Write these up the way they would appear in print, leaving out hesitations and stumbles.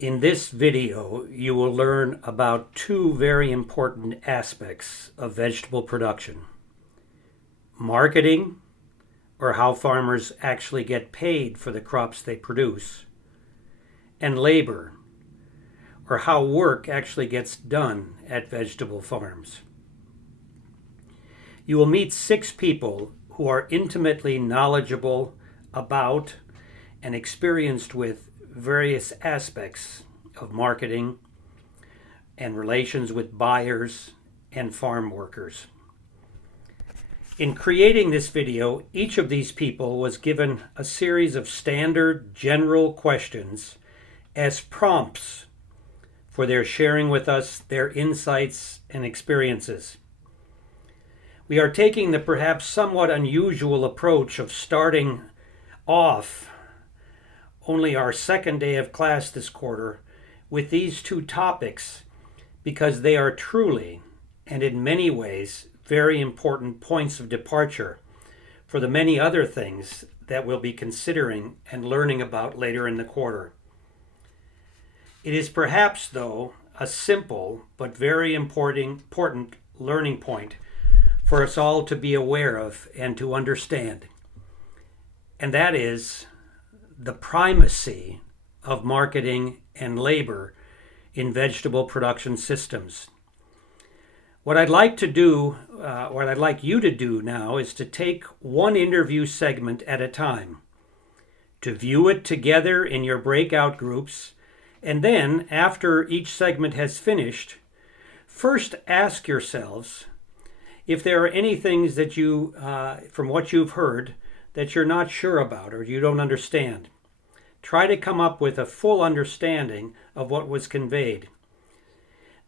In this video, you will learn about two very important aspects of vegetable production: marketing, or how farmers actually get paid for the crops they produce, and labor, or how work actually gets done at vegetable farms. You will meet 6 people who are intimately knowledgeable about and experienced with various aspects of marketing and relations with buyers and farm workers. In creating this video, each of these people was given a series of standard general questions as prompts for their sharing with us their insights and experiences. We are taking the perhaps somewhat unusual approach of starting off only our second day of class this quarter with these two topics because they are truly, and in many ways, very important points of departure for the many other things that we'll be considering and learning about later in the quarter. It is perhaps, though, a simple but very important learning point for us all to be aware of and to understand. And that is the primacy of marketing and labor in vegetable production systems. What I'd like you to do now is to take one interview segment at a time, to view it together in your breakout groups, and then, after each segment has finished, first ask yourselves if there are any things that you, from what you've heard, that you're not sure about or you don't understand. Try to come up with a full understanding of what was conveyed.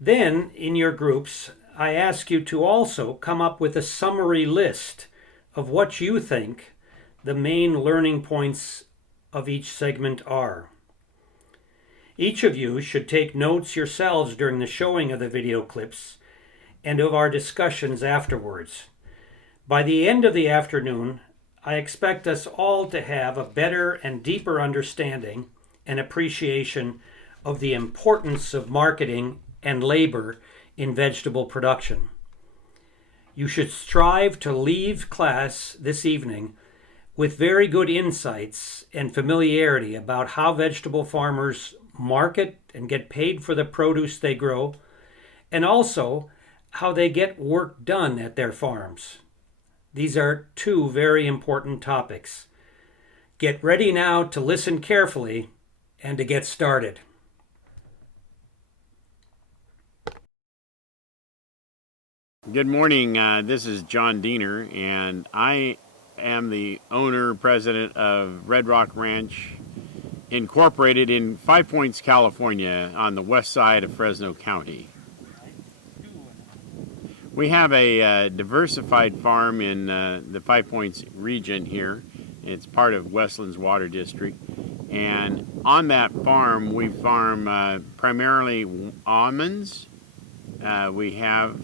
Then, in your groups, I ask you to also come up with a summary list of what you think the main learning points of each segment are. Each of you should take notes yourselves during the showing of the video clips and of our discussions afterwards. By the end of the afternoon, I expect us all to have a better and deeper understanding and appreciation of the importance of marketing and labor in vegetable production. You should strive to leave class this evening with very good insights and familiarity about how vegetable farmers market and get paid for the produce they grow, and also how they get work done at their farms. These are two very important topics. Get ready now to listen carefully and to get started. Good morning. This is John Diener, and I am the owner, president of Red Rock Ranch, incorporated in Five Points, California, on the west side of Fresno County. We have a diversified farm in the Five Points region here. It's part of Westland's Water District. And on that farm, we farm primarily almonds. We have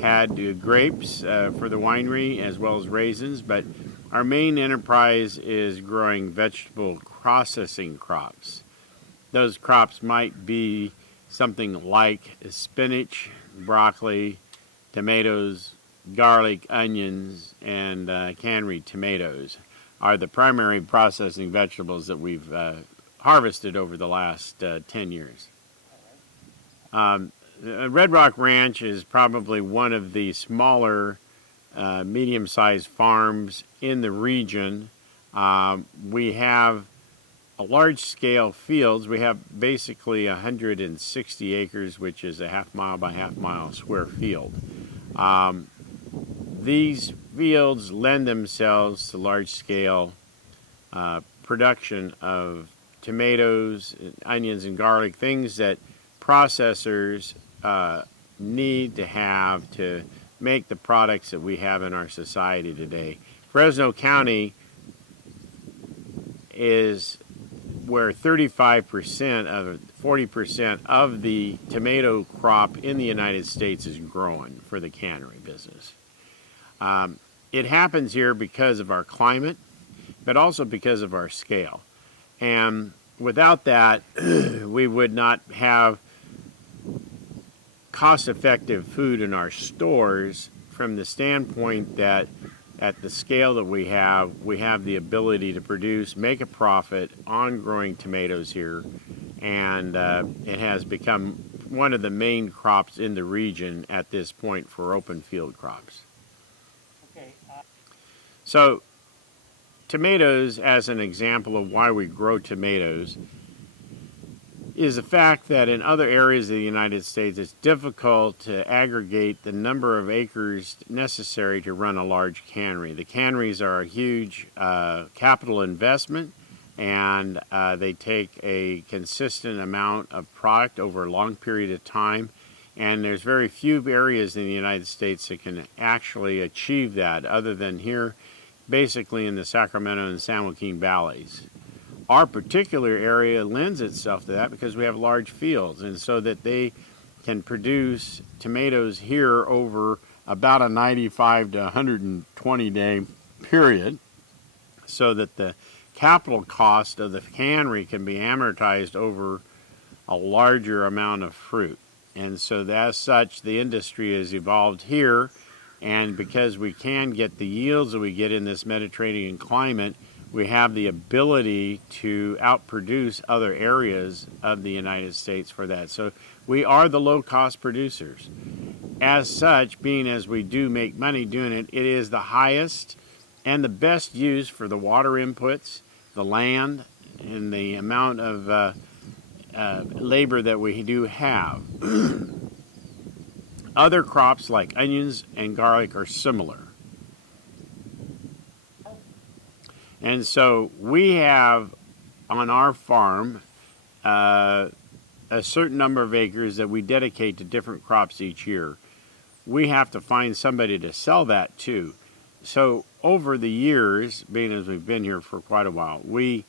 had grapes for the winery as well as raisins, but our main enterprise is growing vegetable processing crops. Those crops might be something like spinach, broccoli, tomatoes, garlic, onions, and cannery tomatoes are the primary processing vegetables that we've harvested over the last 10 years. Red Rock Ranch is probably one of the smaller, medium-sized farms in the region. We have large-scale fields. We have basically 160 acres, which is a half-mile by half-mile square field. These fields lend themselves to large-scale production of tomatoes, onions, and garlic, things that processors need to have to make the products that we have in our society today. Fresno County is where 35% of 40% of the tomato crop in the United States is grown for the cannery business. It happens here because of our climate, but also because of our scale. And without that, we would not have cost-effective food in our stores from the standpoint that at the scale that we have the ability to produce, make a profit on growing tomatoes here, and it has become one of the main crops in the region at this point for open field crops. Okay. So tomatoes, as an example of why we grow tomatoes, is the fact that in other areas of the United States it's difficult to aggregate the number of acres necessary to run a large cannery. The canneries are a huge capital investment, and they take a consistent amount of product over a long period of time, and there's very few areas in the United States that can actually achieve that other than here basically in the Sacramento and San Joaquin valleys. Our particular area lends itself to that because we have large fields, and so that they can produce tomatoes here over about a 95 to 120 day period, so that the capital cost of the cannery can be amortized over a larger amount of fruit. And so as such, the industry has evolved here, and because we can get the yields that we get in this Mediterranean climate, we have the ability to outproduce other areas of the United States for that. So we are the low-cost producers. As such, being as we do make money doing it, it is the highest and the best use for the water inputs, the land, and the amount of labor that we do have. Other crops like onions and garlic are similar. And so we have on our farm a certain number of acres that we dedicate to different crops each year. We have to find somebody to sell that to. So over the years, being as we've been here for quite a while, we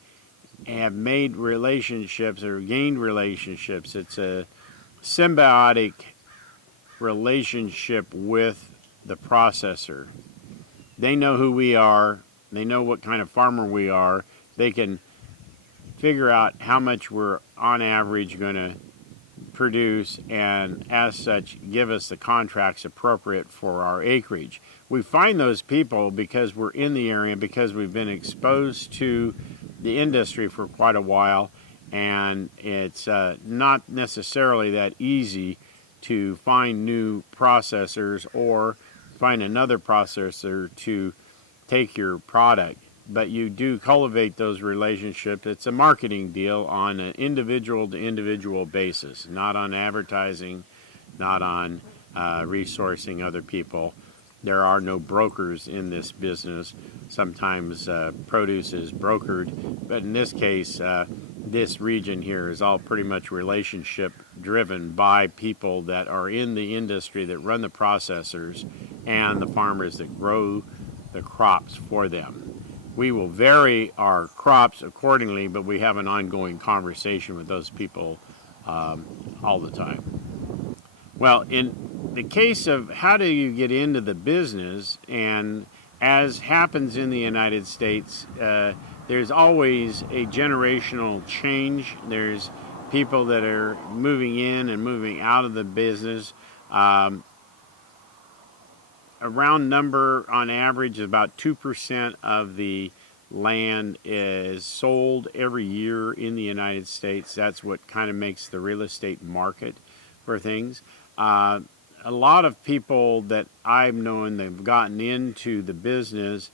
have made relationships or gained relationships. It's a symbiotic relationship with the processor. They know who we are. They know what kind of farmer we are. They can figure out how much we're on average going to produce, and as such give us the contracts appropriate for our acreage. We find those people because we're in the area, because we've been exposed to the industry for quite a while, and it's not necessarily that easy to find new processors or find another processor to take your product, but you do cultivate those relationships. It's a marketing deal on an individual to individual basis, not on advertising, not on resourcing other people. There are no brokers in this business. Sometimes produce is brokered, but in this case, this region here is all pretty much relationship driven by people that are in the industry, that run the processors, and the farmers that grow the crops for them. We will vary our crops accordingly, but we have an ongoing conversation with those people all the time. Well, in the case of how do you get into the business, and as happens in the United States, there's always a generational change. There's people that are moving in and moving out of the business. A round number on average is about 2% of the land is sold every year in the United States. That's what kind of makes the real estate market for things. A lot of people that I've known that have gotten into the business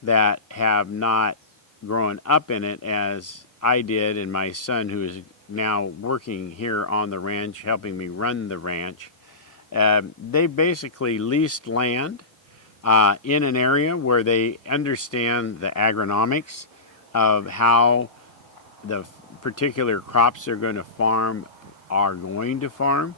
that have not grown up in it as I did, and my son, who is now working here on the ranch, helping me run the ranch. They basically leased land in an area where they understand the agronomics of how the particular crops they're going to farm are going to farm,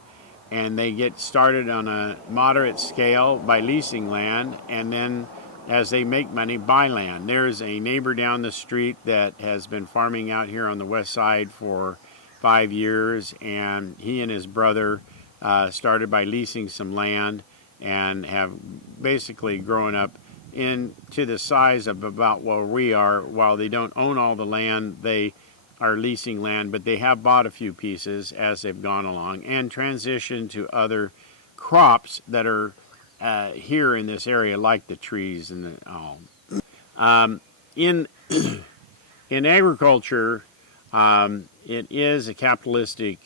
and they get started on a moderate scale by leasing land, and then as they make money, buy land. There's a neighbor down the street that has been farming out here on the west side for 5 years, and he and his brother started by leasing some land and have basically grown up into the size of about where we are. While they don't own all the land, they are leasing land, but they have bought a few pieces as they've gone along and transitioned to other crops that are here in this area, like the trees and the all. In in agriculture, it is a capitalistic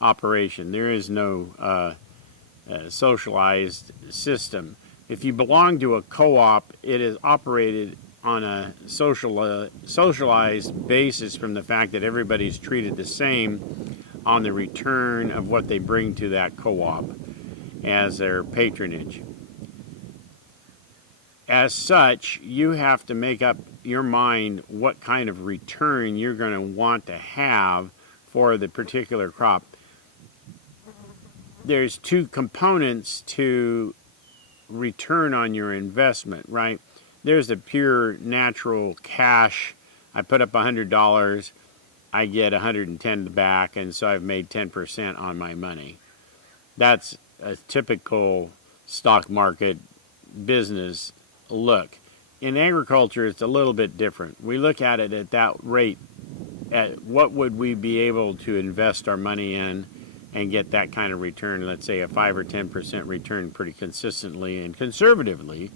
operation. There is no socialized system. If you belong to a co-op, it is operated on a socialized basis from the fact that everybody's treated the same on the return of what they bring to that co-op as their patronage. As such, you have to make up your mind what kind of return you're going to want to have for the particular crop. There's two components to return on your investment, right? There's the pure natural cash. I put up $100, I get $110 back, and so I've made 10% on my money. That's a typical stock market business look. In agriculture, it's a little bit different. We look at it at that rate, at what would we be able to invest our money in and get that kind of return, let's say a 5 or 10% return pretty consistently and conservatively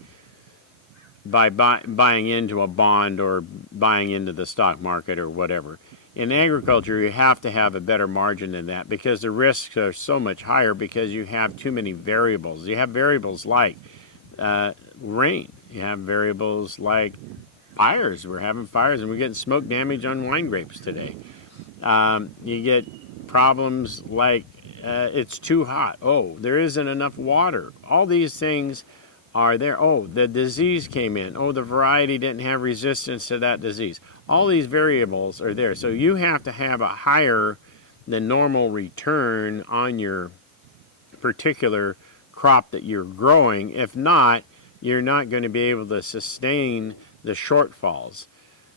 by buying into a bond or buying into the stock market or whatever. In agriculture, you have to have a better margin than that because the risks are so much higher because you have too many variables. You have variables like rain. You have variables like fires. We're having fires and we're getting smoke damage on wine grapes today. You get problems like it's too hot. Oh, there isn't enough water. All these things are there. Oh, the disease came in. Oh, the variety didn't have resistance to that disease. All these variables are there. So you have to have a higher than normal return on your particular crop that you're growing. If not, you're not going to be able to sustain the shortfalls.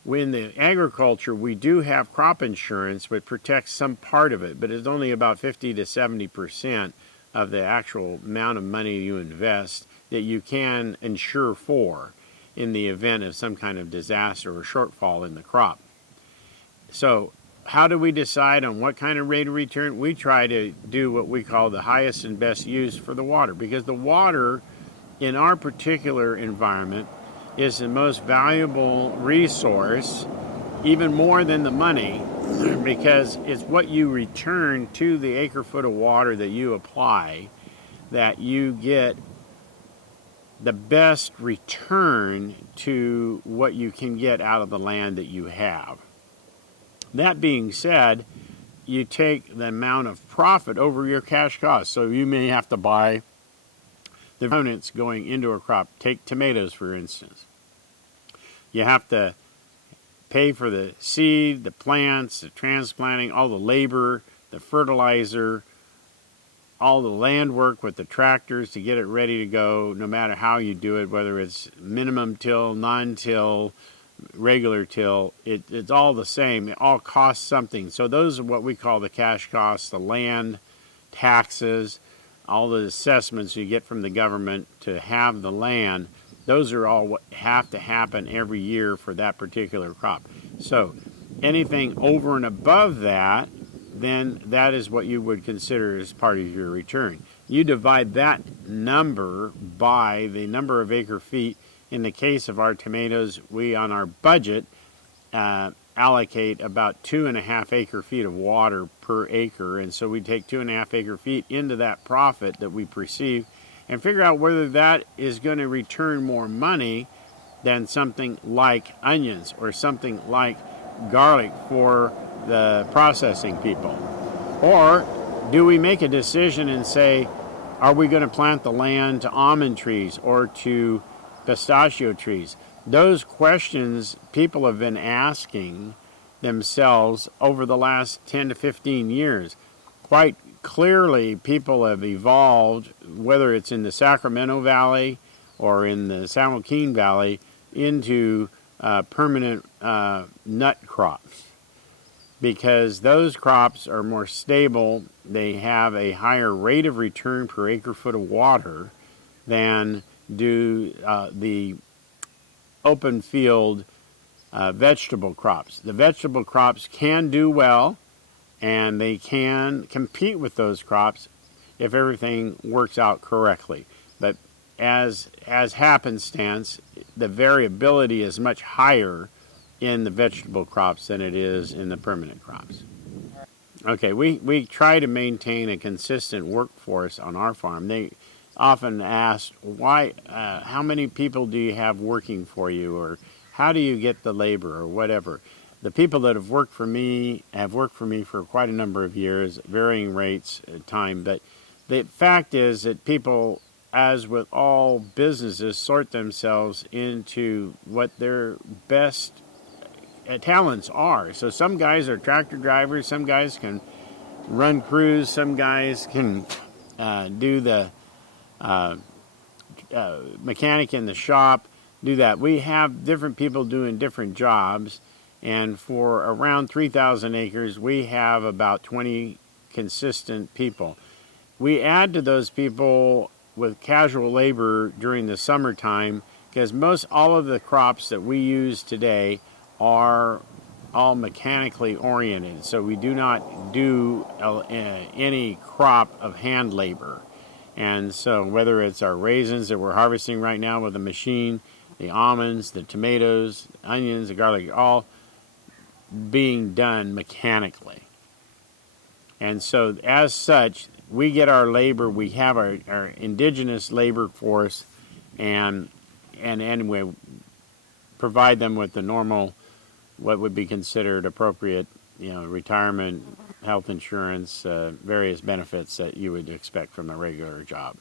In the agriculture, we do have crop insurance, which protects some part of it, but it's only about 50 to 70% of the actual amount of money you invest that you can insure for in the event of some kind of disaster or shortfall in the crop. So how do we decide on what kind of rate of return? We try to do what we call the highest and best use for the water, because the water in our particular environment is the most valuable resource, even more than the money, because it's what you return to the acre foot of water that you apply that you get the best return to what you can get out of the land that you have. That being said, you take the amount of profit over your cash cost. So you may have to buy the components going into a crop. Take tomatoes, for instance. You have to pay for the seed, the plants, the transplanting, all the labor, the fertilizer, all the land work with the tractors to get it ready to go, no matter how you do it, whether it's minimum till, non-till, regular till, it's all the same. It all costs something. So those are what we call the cash costs, the land, taxes, all the assessments you get from the government to have the land. Those are all what have to happen every year for that particular crop. So anything over and above that, then that is what you would consider as part of your return. You divide that number by the number of acre feet. In the case of our tomatoes, we on our budget allocate about 2.5 acre feet of water per acre, and so we take 2.5 acre feet into that profit that we perceive and figure out whether that is going to return more money than something like onions or something like garlic for the processing people. Or do we make a decision and say, are we going to plant the land to almond trees or to pistachio trees? Those questions people have been asking themselves over the last 10 to 15 years. Quite clearly, people have evolved, whether it's in the Sacramento Valley or in the San Joaquin Valley, into permanent nut crops, because those crops are more stable. They have a higher rate of return per acre foot of water than do the open field vegetable crops. The vegetable crops can do well, and they can compete with those crops if everything works out correctly. But as happenstance, the variability is much higher in the vegetable crops than it is in the permanent crops. Okay, we try to maintain a consistent workforce on our farm. They often ask, why, how many people do you have working for you, or how do you get the labor, or whatever. The people that have worked for me for quite a number of years, varying rates at time, but the fact is that people, as with all businesses, sort themselves into what their best talents are. So some guys are tractor drivers, some guys can run crews, some guys can do the mechanic in the shop, do that. We have different people doing different jobs, and for around 3,000 acres, we have about 20 consistent people. We add to those people with casual labor during the summertime, because all of the crops that we use today are all mechanically oriented, so we do not do any crop of hand labor. And so whether it's our raisins that we're harvesting right now with a machine, the almonds, the tomatoes, the onions, the garlic, all being done mechanically. And so as such, we get our labor, we have our indigenous labor force, and we provide them with the normal, what would be considered appropriate, retirement, health insurance, various benefits that you would expect from a regular job.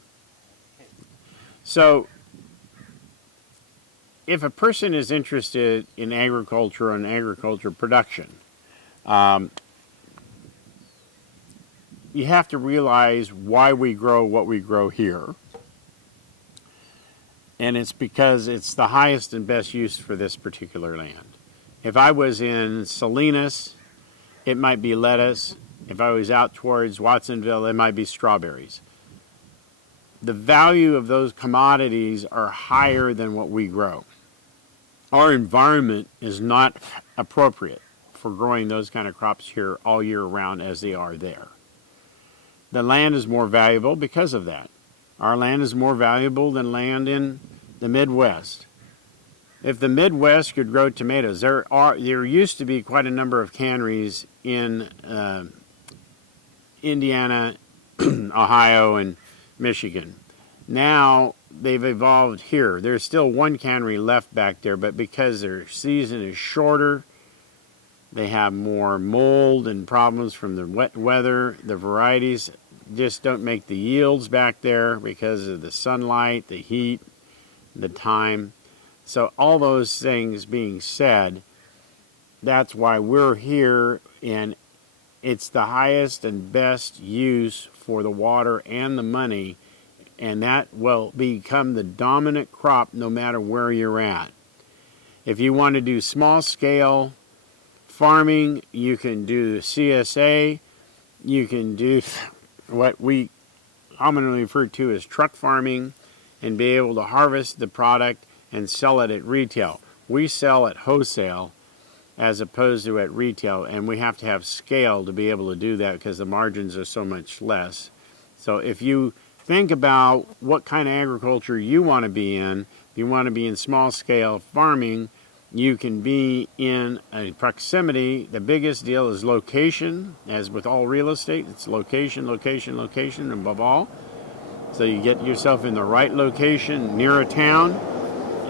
So if a person is interested in agriculture and agriculture production, you have to realize why we grow what we grow here. And it's because it's the highest and best use for this particular land. If I was in Salinas, it might be lettuce. If I was out towards Watsonville, it might be strawberries. The value of those commodities are higher than what we grow. Our environment is not appropriate for growing those kind of crops here all year round as they are there. The land is more valuable because of that. Our land is more valuable than land in the Midwest. If the Midwest could grow tomatoes, there used to be quite a number of canneries in Indiana, Ohio, and Michigan. Now they've evolved here. There's still one cannery left back there, but because their season is shorter, they have more mold and problems from the wet weather. The varieties just don't make the yields back there because of the sunlight, the heat, the time. So all those things being said, that's why we're here, and it's the highest and best use for the water and the money, and that will become the dominant crop no matter where you're at. If you want to do small scale farming, you can do CSA, you can do what we commonly refer to as truck farming, and be able to harvest the product and sell it at retail. We sell at wholesale as opposed to at retail, and we have to have scale to be able to do that because the margins are so much less. So if you think about what kind of agriculture you want to be in, if you want to be in small scale farming, you can be in a proximity. The biggest deal is location, as with all real estate. It's location, location, location above all. So you get yourself in the right location near a town,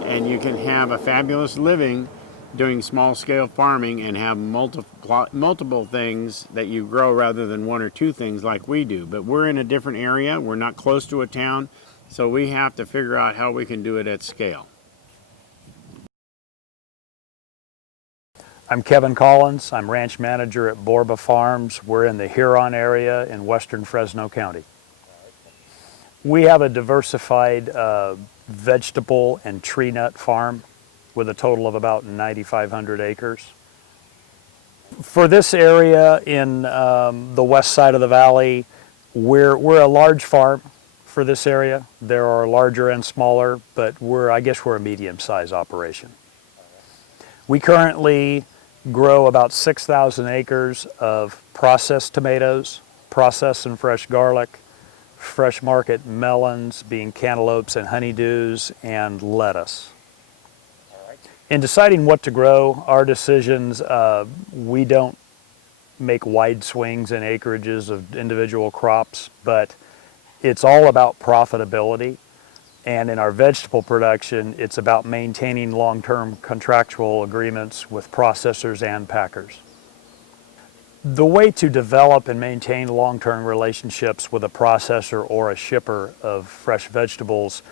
and you can have a fabulous living doing small-scale farming and have multiple things that you grow rather than one or two things like we do. But we're in a different area. We're not close to a town, so we have to figure out how we can do it at scale. I'm Kevin Collins. I'm ranch manager at Borba Farms. We're in the Huron area in western Fresno County. We have a diversified vegetable and tree nut farm with a total of about 9,500 acres. For this area in the west side of the valley, we're a large farm for this area. There are larger and smaller, but I guess we're a medium-sized operation. We currently grow about 6,000 acres of processed tomatoes, processed and fresh garlic, fresh market melons, being cantaloupes and honeydews, and lettuce. In deciding what to grow, our decisions, we don't make wide swings in acreages of individual crops, but it's all about profitability. And in our vegetable production, it's about maintaining long-term contractual agreements with processors and packers. The way to develop and maintain long-term relationships with a processor or a shipper of fresh vegetables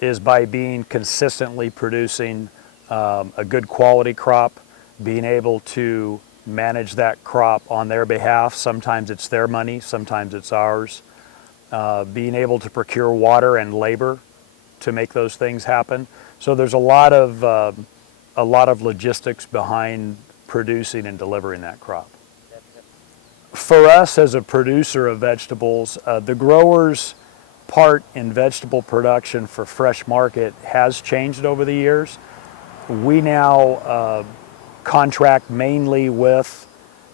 is by being consistently producing a good quality crop, being able to manage that crop on their behalf. Sometimes it's their money, sometimes it's ours. Being able to procure water and labor to make those things happen. So there's a lot of logistics behind producing and delivering that crop. For us as a producer of vegetables, the grower's part in vegetable production for fresh market has changed over the years. We now contract mainly with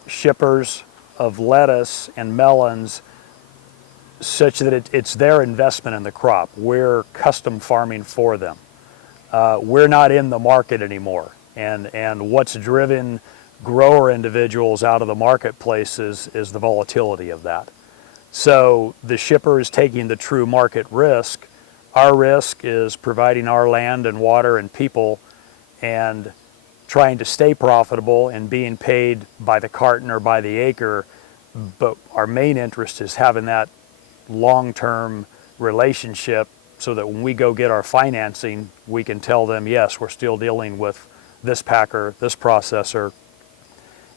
shippers of lettuce and melons such that it's their investment in the crop. We're custom farming for them. We're not in the market anymore. And what's driven grower individuals out of the marketplace is the volatility of that. So the shipper is taking the true market risk. Our risk is providing our land and water and people and trying to stay profitable and being paid by the carton or by the acre. But our main interest is having that long-term relationship so that when we go get our financing, we can tell them, yes, we're still dealing with this packer, this processor.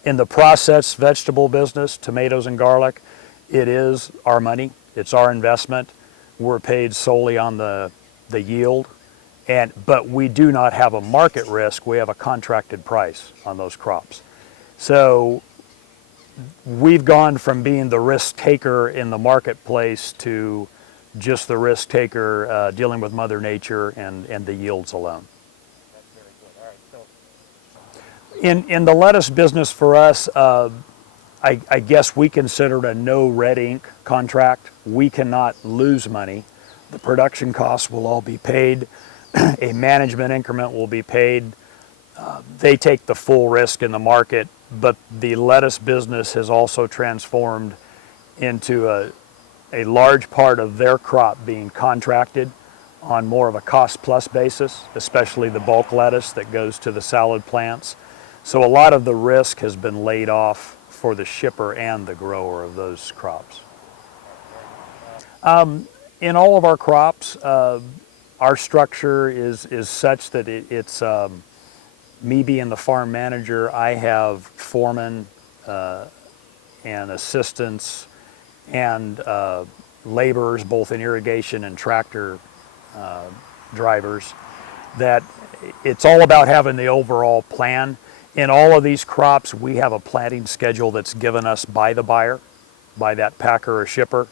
In the processed vegetable business, tomatoes and garlic, it is our money, it's our investment. We're paid solely on the yield, but we do not have a market risk, we have a contracted price on those crops. So we've gone from being the risk taker in the marketplace to just the risk taker dealing with Mother Nature and the yields alone. That's very good. All right. So In the lettuce business for us, I guess we consider it a no red ink contract. We cannot lose money. The production costs will all be paid. A management increment will be paid. They take the full risk in the market, but the lettuce business has also transformed into a large part of their crop being contracted on more of a cost plus basis, especially the bulk lettuce that goes to the salad plants. So a lot of the risk has been laid off for the shipper and the grower of those crops. In all of our crops, our structure is such that it's me being the farm manager, I have foremen and assistants and laborers, both in irrigation and tractor drivers, that it's all about having the overall plan. In all of these crops, we have a planting schedule that's given us by the buyer, by that packer or shipper.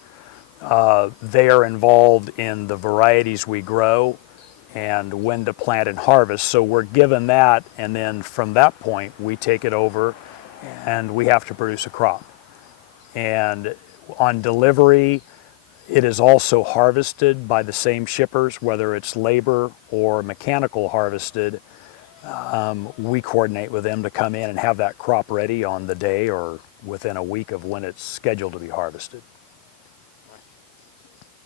They are involved in the varieties we grow and when to plant and harvest. So we're given that, and then from that point, we take it over and we have to produce a crop. And on delivery, it is also harvested by the same shippers, whether it's labor or mechanical harvested. We coordinate with them to come in and have that crop ready on the day or within a week of when it's scheduled to be harvested.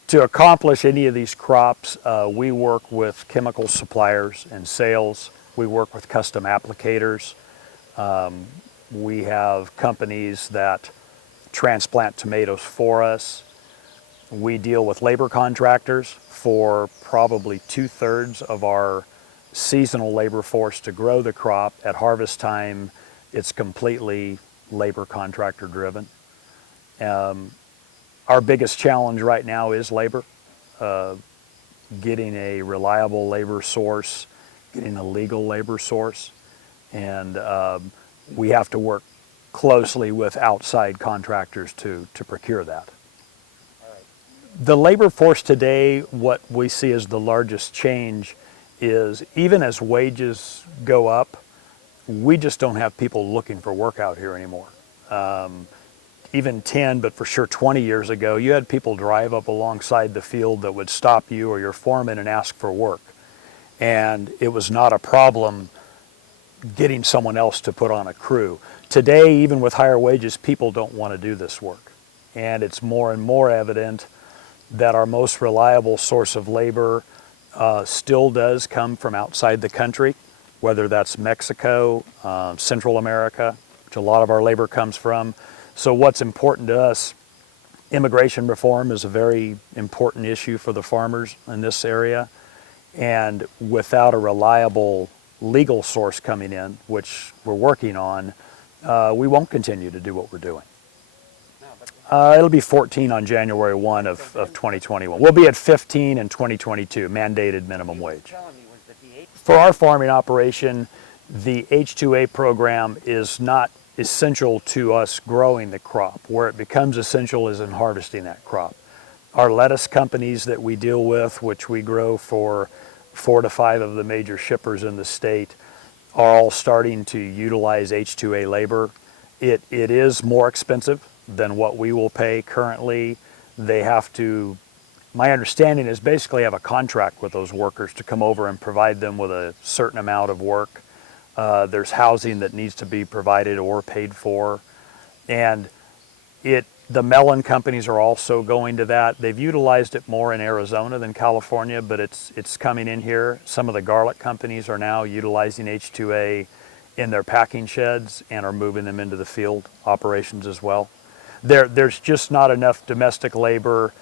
To accomplish any of these crops, we work with chemical suppliers and sales. We work with custom applicators. We have companies that transplant tomatoes for us. We deal with labor contractors for probably 2/3 of our seasonal labor force to grow the crop. At harvest time, it's completely labor contractor driven. Our biggest challenge right now is labor, getting a reliable labor source, getting a legal labor source, and we have to work closely with outside contractors to procure that. The labor force today, what we see as the largest change is even as wages go up, we just don't have people looking for work out here anymore. Even 10, but for sure 20 years ago, you had people drive up alongside the field that would stop you or your foreman and ask for work. And it was not a problem getting someone else to put on a crew. Today, even with higher wages, people don't want to do this work. And it's more and more evident that our most reliable source of labor still does come from outside the country, whether that's Mexico, Central America, which a lot of our labor comes from. So what's important to us, immigration reform is a very important issue for the farmers in this area. And without a reliable legal source coming in, which we're working on, we won't continue to do what we're doing. It'll be 14 on January 1 of 2021. We'll be at 15 in 2022, mandated minimum wage. For our farming operation, the H2A program is not essential to us growing the crop. Where it becomes essential is in harvesting that crop. Our lettuce companies that we deal with, which we grow for 4 to 5 of the major shippers in the state, are all starting to utilize H2A labor. It is more expensive than what we will pay currently. They have to, my understanding is, basically have a contract with those workers to come over and provide them with a certain amount of work. There's housing that needs to be provided or paid for. And the melon companies are also going to that. They've utilized it more in Arizona than California, but it's coming in here. Some of the garlic companies are now utilizing H2A in their packing sheds and are moving them into the field operations as well. There's just not enough domestic labor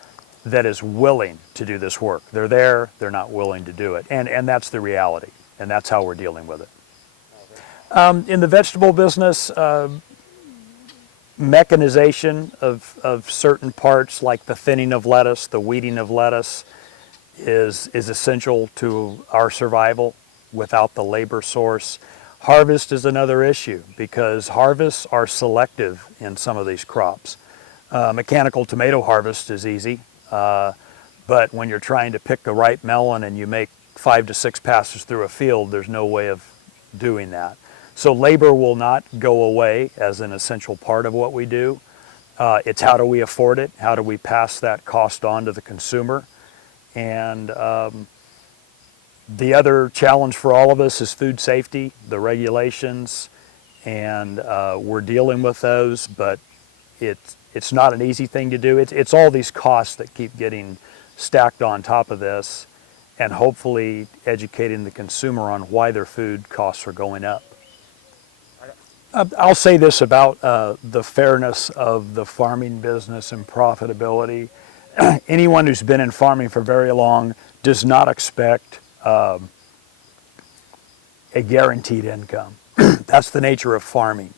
that is willing to do this work. They're there, they're not willing to do it. And that's the reality, and that's how we're dealing with it. In the vegetable business, mechanization of certain parts, like the thinning of lettuce, the weeding of lettuce, is essential to our survival without the labor source. Harvest is another issue because harvests are selective in some of these crops. Mechanical tomato harvest is easy, but when you're trying to pick the right melon and you make 5 to 6 passes through a field, there's no way of doing that. So labor will not go away as an essential part of what we do. It's how do we afford it? How do we pass that cost on to the consumer? And the other challenge for all of us is food safety, the regulations, and we're dealing with those, but it's not an easy thing to do. It's all these costs that keep getting stacked on top of this, and hopefully educating the consumer on why their food costs are going up. I'll say this about the fairness of the farming business and profitability. Anyone who's been in farming for very long does not expect a guaranteed income. That's the nature of farming.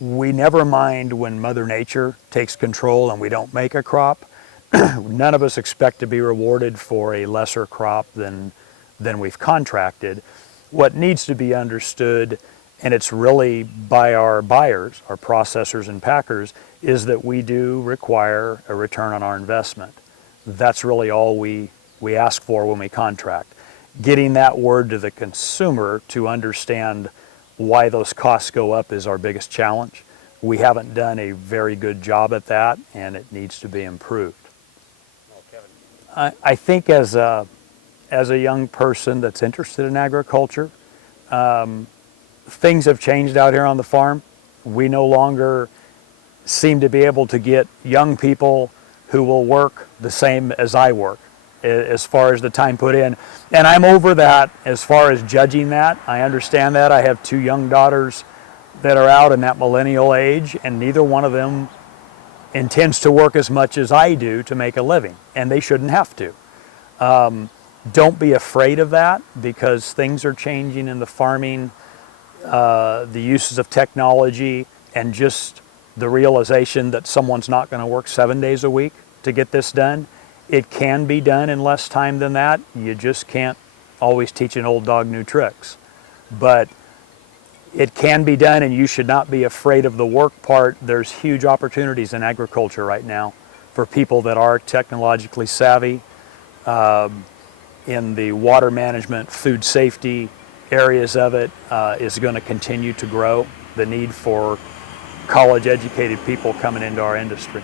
We never mind when Mother Nature takes control and we don't make a crop. None of us expect to be rewarded for a lesser crop than we've contracted. What needs to be understood, and it's really by our buyers, our processors and packers, is that we do require a return on our investment. That's really all we ask for when we contract. Getting that word to the consumer to understand why those costs go up is our biggest challenge. We haven't done a very good job at that, and it needs to be improved. I think as a young person that's interested in agriculture, things have changed out here on the farm. We no longer seem to be able to get young people who will work the same as I work as far as the time put in. And I'm over that as far as judging that. I understand that. I have 2 young daughters that are out in that millennial age, and neither one of them intends to work as much as I do to make a living, and they shouldn't have to. Don't be afraid of that, because things are changing in the farming, the uses of technology, and just the realization that someone's not going to work 7 days a week to get this done. It can be done in less time than that. You just can't always teach an old dog new tricks. But it can be done, and you should not be afraid of the work part. There's huge opportunities in agriculture right now for people that are technologically savvy in the water management, food safety areas of it is going to continue to grow, the need for college-educated people coming into our industry.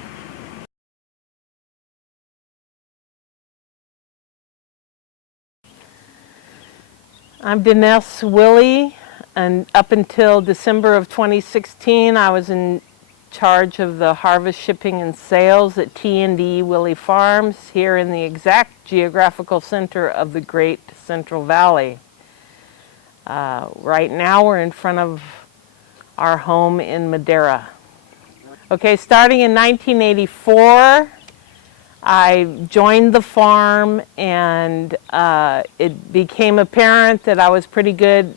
I'm Denesse Willey, and up until December of 2016, I was in charge of the harvest, shipping, and sales at T&D Willey Farms here in the exact geographical center of the Great Central Valley. Right now we're in front of our home in Madera. Okay, starting in 1984, I joined the farm, and it became apparent that I was a pretty good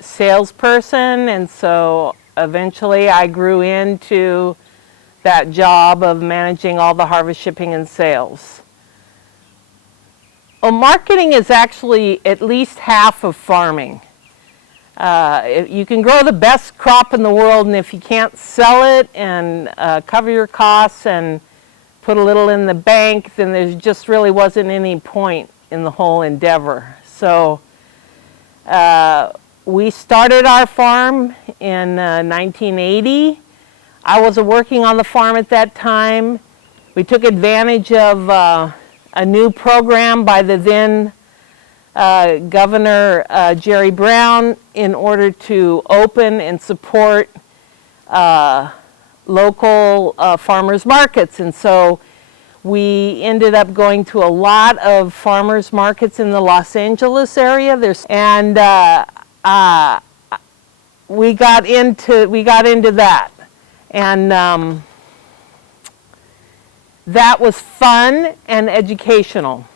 salesperson, and so eventually I grew into that job of managing all the harvest, shipping, and sales. Well, marketing is actually at least half of farming. You can grow the best crop in the world, and if you can't sell it and cover your costs and put a little in the bank, then there just really wasn't any point in the whole endeavor. So we started our farm in 1980. I wasn't working on the farm at that time. We took advantage of a new program by the then Governor Jerry Brown in order to open and support local farmers markets. And so we ended up going to a lot of farmers markets in the Los Angeles area. We got into that, and that was fun and educational.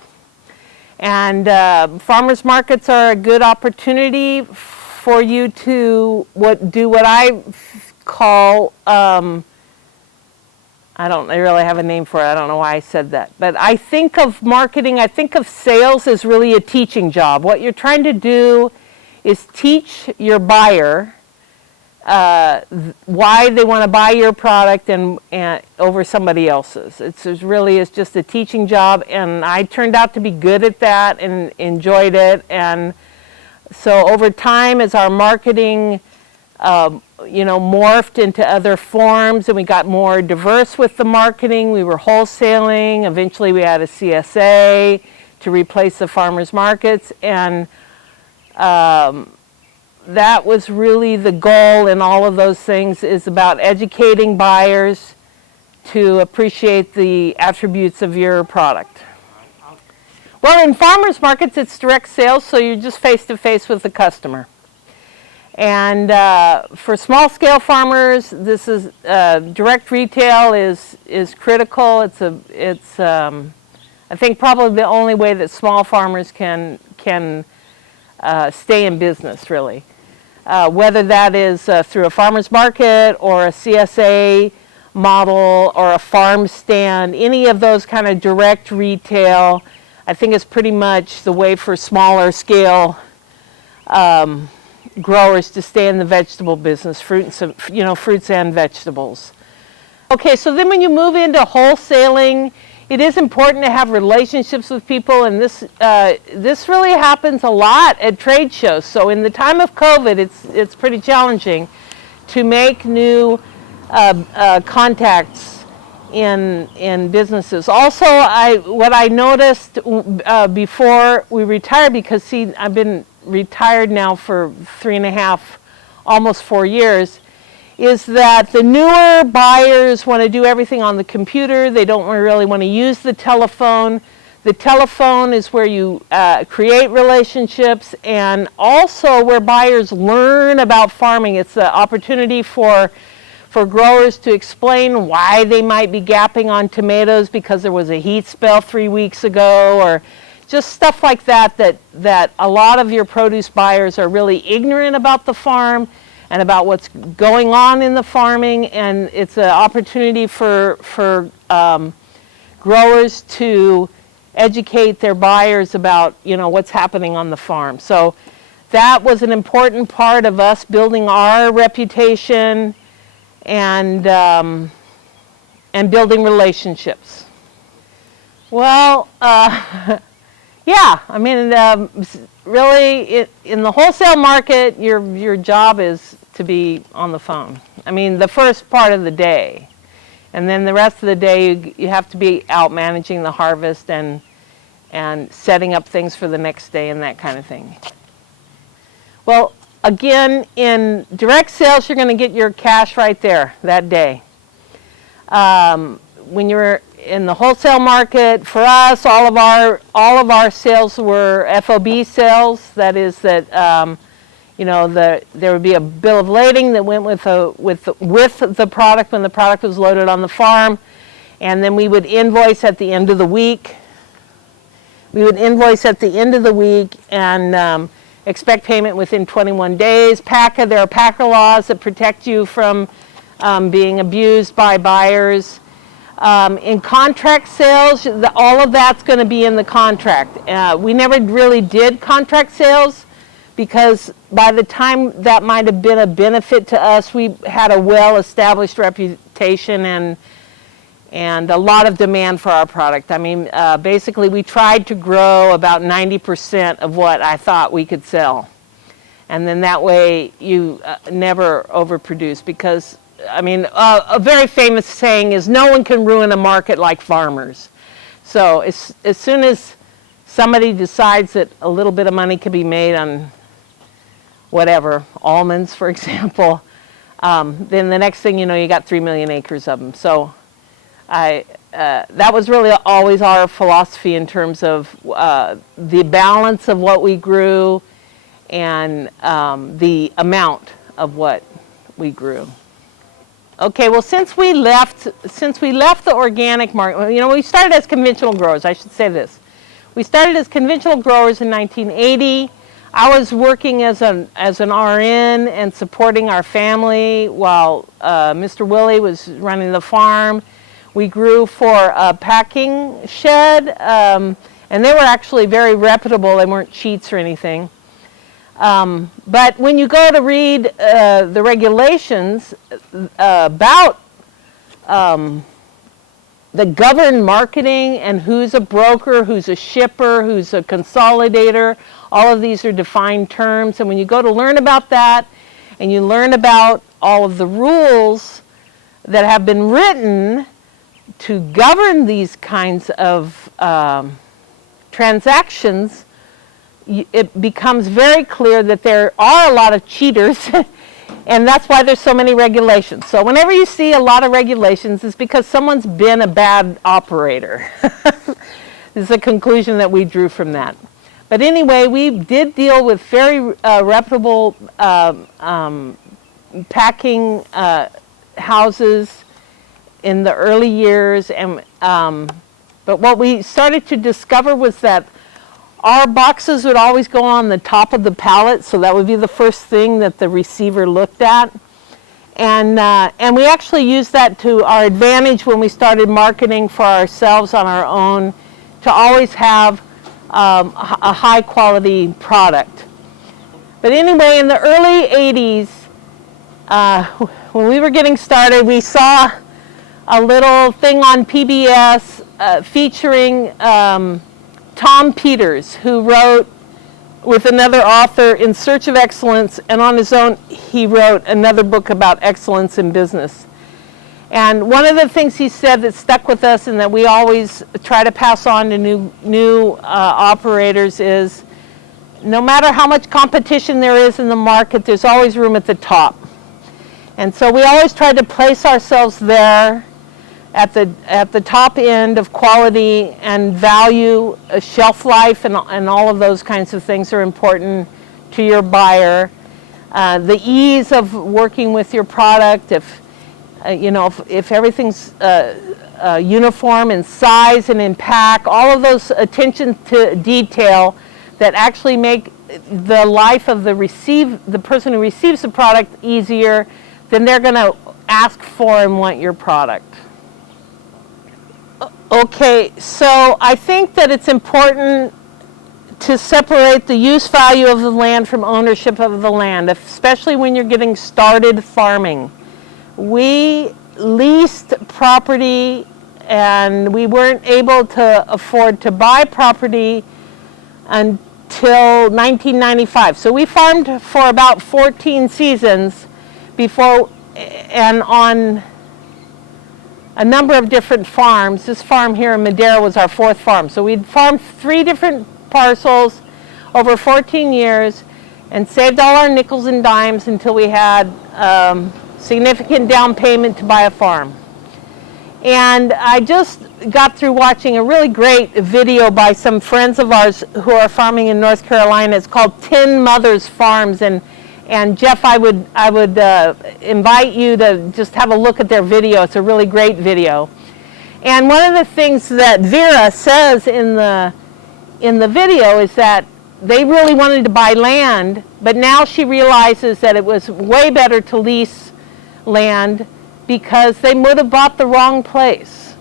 And farmers markets are a good opportunity for you to do what I call, I don't really have a name for it, I don't know why I said that, but I think of marketing, I think of sales as really a teaching job. What you're trying to do is teach your buyer why they want to buy your product and over somebody else's. It really is just a teaching job, and I turned out to be good at that and enjoyed it. And so over time, as our marketing morphed into other forms and we got more diverse with the marketing, we were wholesaling. Eventually we had a CSA to replace the farmers markets, and that was really the goal in all of those things, is about educating buyers to appreciate the attributes of your product. Well, in farmers markets, it's direct sales, so you're just face-to-face with the customer. And for small-scale farmers, this is direct retail is critical. It's I think probably the only way that small farmers can stay in business, really. Whether that is through a farmer's market or a CSA model or a farm stand, any of those kind of direct retail, I think is pretty much the way for smaller scale growers to stay in the vegetable business, fruits and vegetables. Okay, so then when you move into wholesaling, it is important to have relationships with people, and this really happens a lot at trade shows. So in the time of COVID, it's pretty challenging to make new contacts in businesses. Also, what I noticed before we retired, because see, I've been retired now for 3.5, almost 4 years, is that the newer buyers want to do everything on the computer. They don't really want to use the telephone. The telephone is where you create relationships, and also where buyers learn about farming. It's an opportunity for growers to explain why they might be gapping on tomatoes because there was a heat spell 3 weeks ago, or just stuff like that a lot of your produce buyers are really ignorant about the farm and about what's going on in the farming, and it's an opportunity for growers to educate their buyers about what's happening on the farm. So that was an important part of us building our reputation and building relationships. Well, Yeah, I mean, really, in the wholesale market, your job is to be on the phone. I mean, the first part of the day. And then the rest of the day, you have to be out managing the harvest and setting up things for the next day and that kind of thing. Well, again, in direct sales, you're going to get your cash right there that day. When you're in the wholesale market, for us, all of our sales were FOB sales. That is that there would be a bill of lading that went with the product when the product was loaded on the farm, and then we would invoice at the end of the week. And expect payment within 21 days. There are packer laws that protect you from being abused by buyers. In contract sales, all of that's going to be in the contract. We never really did contract sales because by the time that might have been a benefit to us, we had a well-established reputation and a lot of demand for our product. I mean, basically, we tried to grow about 90% of what I thought we could sell. And then that way, you never overproduce because, I mean, a very famous saying is, no one can ruin a market like farmers. So as soon as somebody decides that a little bit of money can be made on whatever, almonds, for example, then the next thing you know, you got 3 million acres of them. So that was really always our philosophy in terms of the balance of what we grew and the amount of what we grew. Okay, well, since we left the organic market, we started as conventional growers. I should say this: we started as conventional growers in 1980. I was working as an RN and supporting our family while Mr. Willey was running the farm. We grew for a packing shed, and they were actually very reputable. They weren't cheats or anything. But when you go to read the regulations about the governed marketing and who's a broker, who's a shipper, who's a consolidator, all of these are defined terms. And when you go to learn about that and you learn about all of the rules that have been written to govern these kinds of transactions, it becomes very clear that there are a lot of cheaters, and that's why there's so many regulations. So whenever you see a lot of regulations, it's because someone's been a bad operator. This is a conclusion that we drew from that. But anyway, we did deal with very reputable packing houses in the early years, and but what we started to discover was that our boxes would always go on the top of the pallet, so that would be the first thing that the receiver looked at. And we actually used that to our advantage when we started marketing for ourselves on our own, to always have a high quality product. But anyway, in the early 80s, when we were getting started, we saw a little thing on PBS featuring Tom Peters, who wrote with another author In Search of Excellence, and on his own he wrote another book about excellence in business. And one of the things he said that stuck with us and that we always try to pass on to new operators is, no matter how much competition there is in the market, there's always room at the top. And so we always try to place ourselves there at the top end of quality and value. Shelf life and all of those kinds of things are important to your buyer. The ease of working with your product, if everything's uniform in size and in pack, all of those attention to detail that actually make the life of the person who receives the product easier, then they're going to ask for and want your product. Okay, so I think that it's important to separate the use value of the land from ownership of the land, especially when you're getting started farming. We leased property and we weren't able to afford to buy property until 1995. So we farmed for about 14 seasons before, and on a number of different farms. This farm here in Madera was our 4th farm. So we'd farmed 3 different parcels over 14 years and saved all our nickels and dimes until we had significant down payment to buy a farm. And I just got through watching a really great video by some friends of ours who are farming in North Carolina. It's called 10 Mothers Farms, and Jeff, I would invite you to just have a look at their video. It's a really great video. And one of the things that Vera says in the video is that they really wanted to buy land, but now she realizes that it was way better to lease land because they would have bought the wrong place.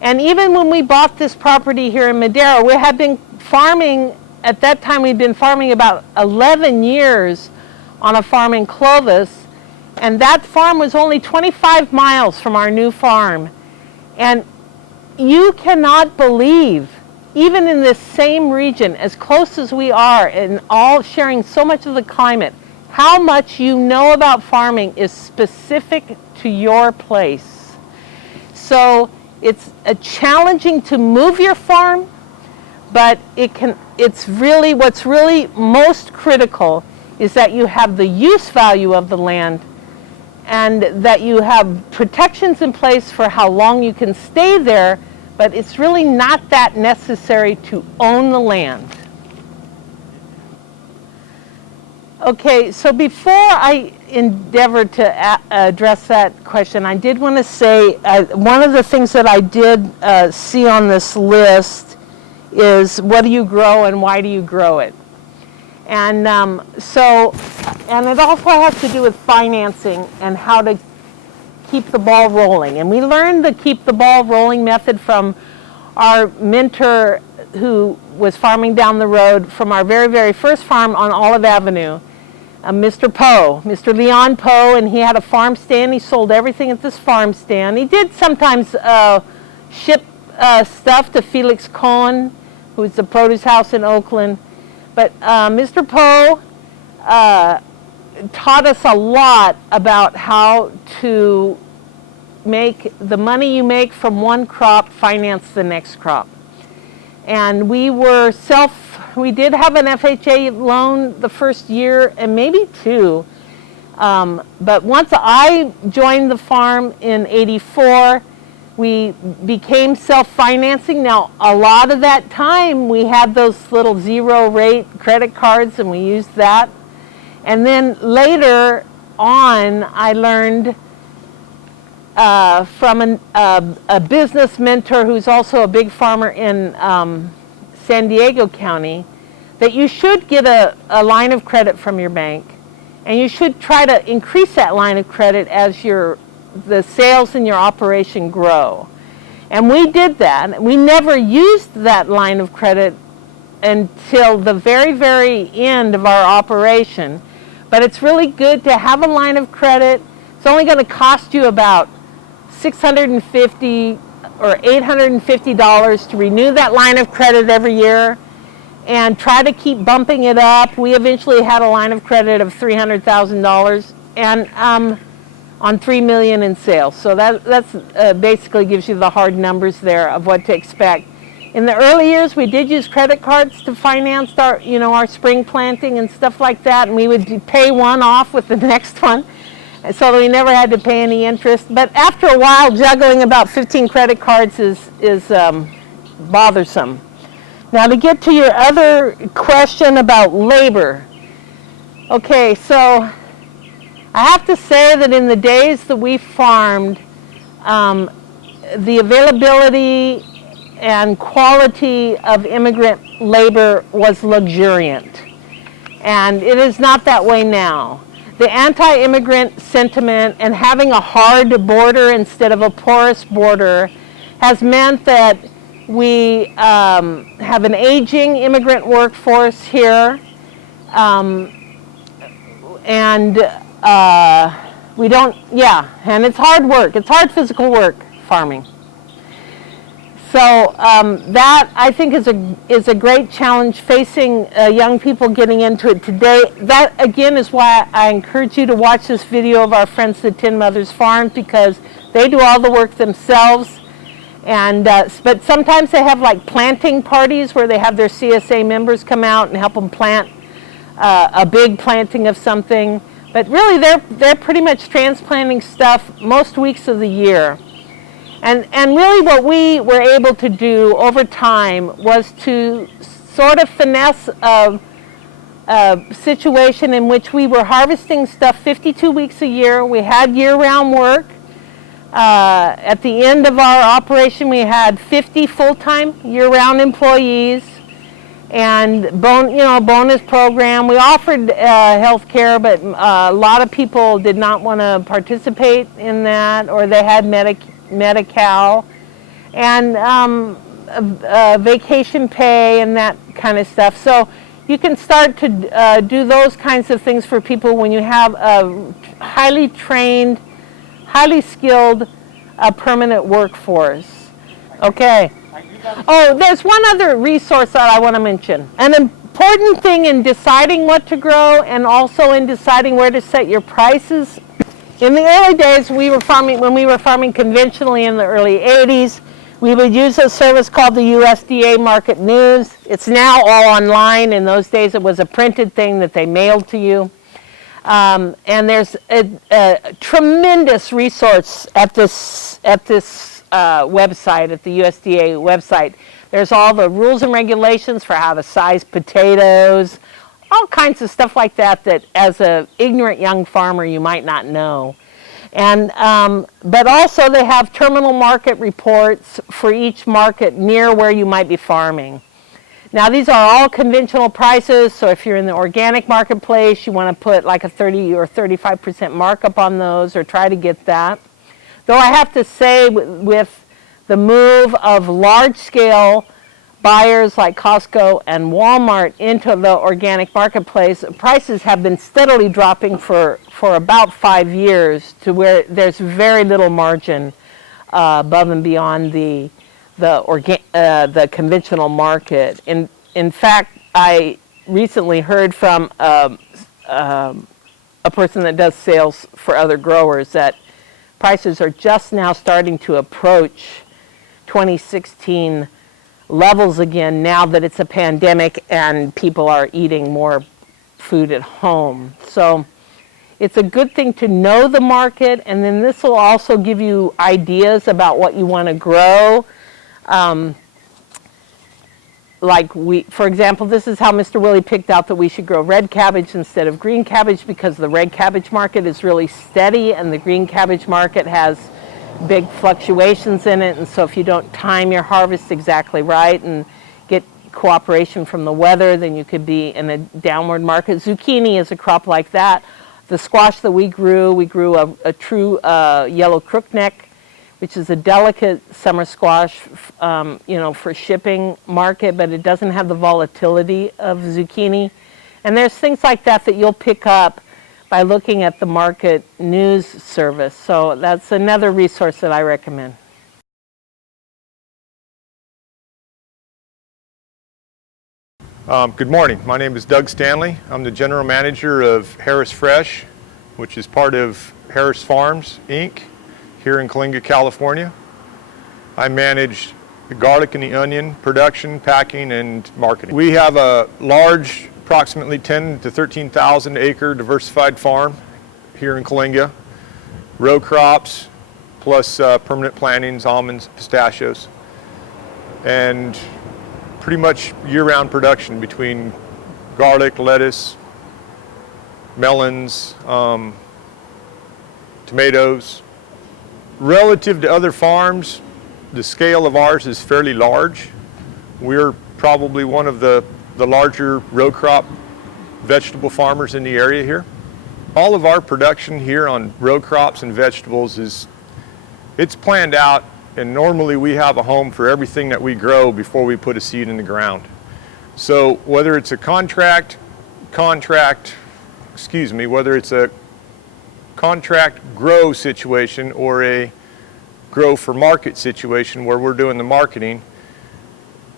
And even when we bought this property here in Madera, we had been farming, at that time we'd been farming about 11 years on a farm in Clovis, and that farm was only 25 miles from our new farm. And you cannot believe, even in this same region, as close as we are, and all sharing so much of the climate, how much you know about farming is specific to your place. So it's challenging to move your farm, but it's really, what's really most critical is that you have the use value of the land and that you have protections in place for how long you can stay there, but it's really not that necessary to own the land. Okay, so before I endeavor to address that question, I did want to say one of the things that I did see on this list is what do you grow and why do you grow it? And and it also has to do with financing and how to keep the ball rolling. And we learned the keep the ball rolling method from our mentor who was farming down the road from our very, very first farm on Olive Avenue, Mr. Poe, Mr. Leon Poe, and he had a farm stand. He sold everything at this farm stand. He did sometimes ship stuff to Felix Cohen, who's the produce house in Oakland. But Mr. Poe taught us a lot about how to make the money you make from one crop finance the next crop. And we did have an FHA loan the first year and maybe 2. But once I joined the farm in '84, we became self-financing. Now, a lot of that time, we had those little zero-rate credit cards, and we used that. And then later on, I learned from a business mentor who's also a big farmer in San Diego County that you should get a line of credit from your bank, and you should try to increase that line of credit as the sales in your operation grow. And we did that. We never used that line of credit until the very, very end of our operation. But it's really good to have a line of credit. It's only going to cost you about $650 or $850 to renew that line of credit every year, and try to keep bumping it up. We eventually had a line of credit of $300,000 and on $3 million in sales. So that's basically gives you the hard numbers there of what to expect. In the early years, we did use credit cards to finance our spring planting and stuff like that, and we would pay one off with the next one, so that we never had to pay any interest. But after a while, juggling about 15 credit cards is bothersome. Now, to get to your other question about labor. Okay, so I have to say that in the days that we farmed, the availability and quality of immigrant labor was luxuriant. And it is not that way now. The anti-immigrant sentiment and having a hard border instead of a porous border has meant that we have an aging immigrant workforce here, and and it's hard work. It's hard physical work, farming. So that I think is a great challenge facing young people getting into it today. That again is why I encourage you to watch this video of our friends at Tin Mothers Farms, because they do all the work themselves. And but sometimes they have like planting parties where they have their CSA members come out and help them plant a big planting of something. But really they're pretty much transplanting stuff most weeks of the year. And really what we were able to do over time was to sort of finesse a situation in which we were harvesting stuff 52 weeks a year. We had year-round work. At the end of our operation, we had 50 full-time year-round employees and bonus program. We offered health care, but a lot of people did not want to participate in that, or they had Medi-Cal, and vacation pay and that kind of stuff. So you can start to do those kinds of things for people when you have a highly trained, highly skilled permanent workforce. Okay. Oh, there's one other resource that I want to mention. An important thing in deciding what to grow and also in deciding where to set your prices. In the early days, when we were farming conventionally in the early 80s, we would use a service called the USDA Market News. It's now all online. In those days, it was a printed thing that they mailed to you. And there's a tremendous resource at this website, at the USDA website. There's all the rules and regulations for how to size potatoes, all kinds of stuff like that that as an ignorant young farmer you might not know. And but also they have terminal market reports for each market near where you might be farming. Now these are all conventional prices, so if you're in the organic marketplace you want to put like a 30 or 35% markup on those, or try to get that. Though I have to say, with the move of large-scale buyers like Costco and Walmart into the organic marketplace, prices have been steadily dropping for about 5 years, to where there's very little margin above and beyond the conventional market. In fact, I recently heard from a person that does sales for other growers that prices are just now starting to approach 2016 levels again, now that it's a pandemic and people are eating more food at home. So it's a good thing to know the market, and then this will also give you ideas about what you want to grow. For example, this is how Mr. Willey picked out that we should grow red cabbage instead of green cabbage, because the red cabbage market is really steady and the green cabbage market has big fluctuations in it. And so if you don't time your harvest exactly right and get cooperation from the weather, then you could be in a downward market. Zucchini is a crop like that. The squash that we grew a true yellow crookneck, which is a delicate summer squash, for shipping market, but it doesn't have the volatility of zucchini. And there's things like that that you'll pick up by looking at the market news service. So that's another resource that I recommend. Good morning. My name is Doug Stanley. I'm the general manager of Harris Fresh, which is part of Harris Farms, Inc., here in Coelho, California. I manage the garlic and the onion production, packing, and marketing. We have a large, approximately 10 to 13,000 acre diversified farm here in Coelho. Row crops, plus permanent plantings, almonds, pistachios, and pretty much year-round production between garlic, lettuce, melons, tomatoes. Relative to other farms, the scale of ours is fairly large. We're probably one of the larger row crop vegetable farmers in the area here. All of our production here on row crops and vegetables it's planned out, and normally we have a home for everything that we grow before we put a seed in the ground. So whether it's a contract grow situation or a grow for market situation where we're doing the marketing,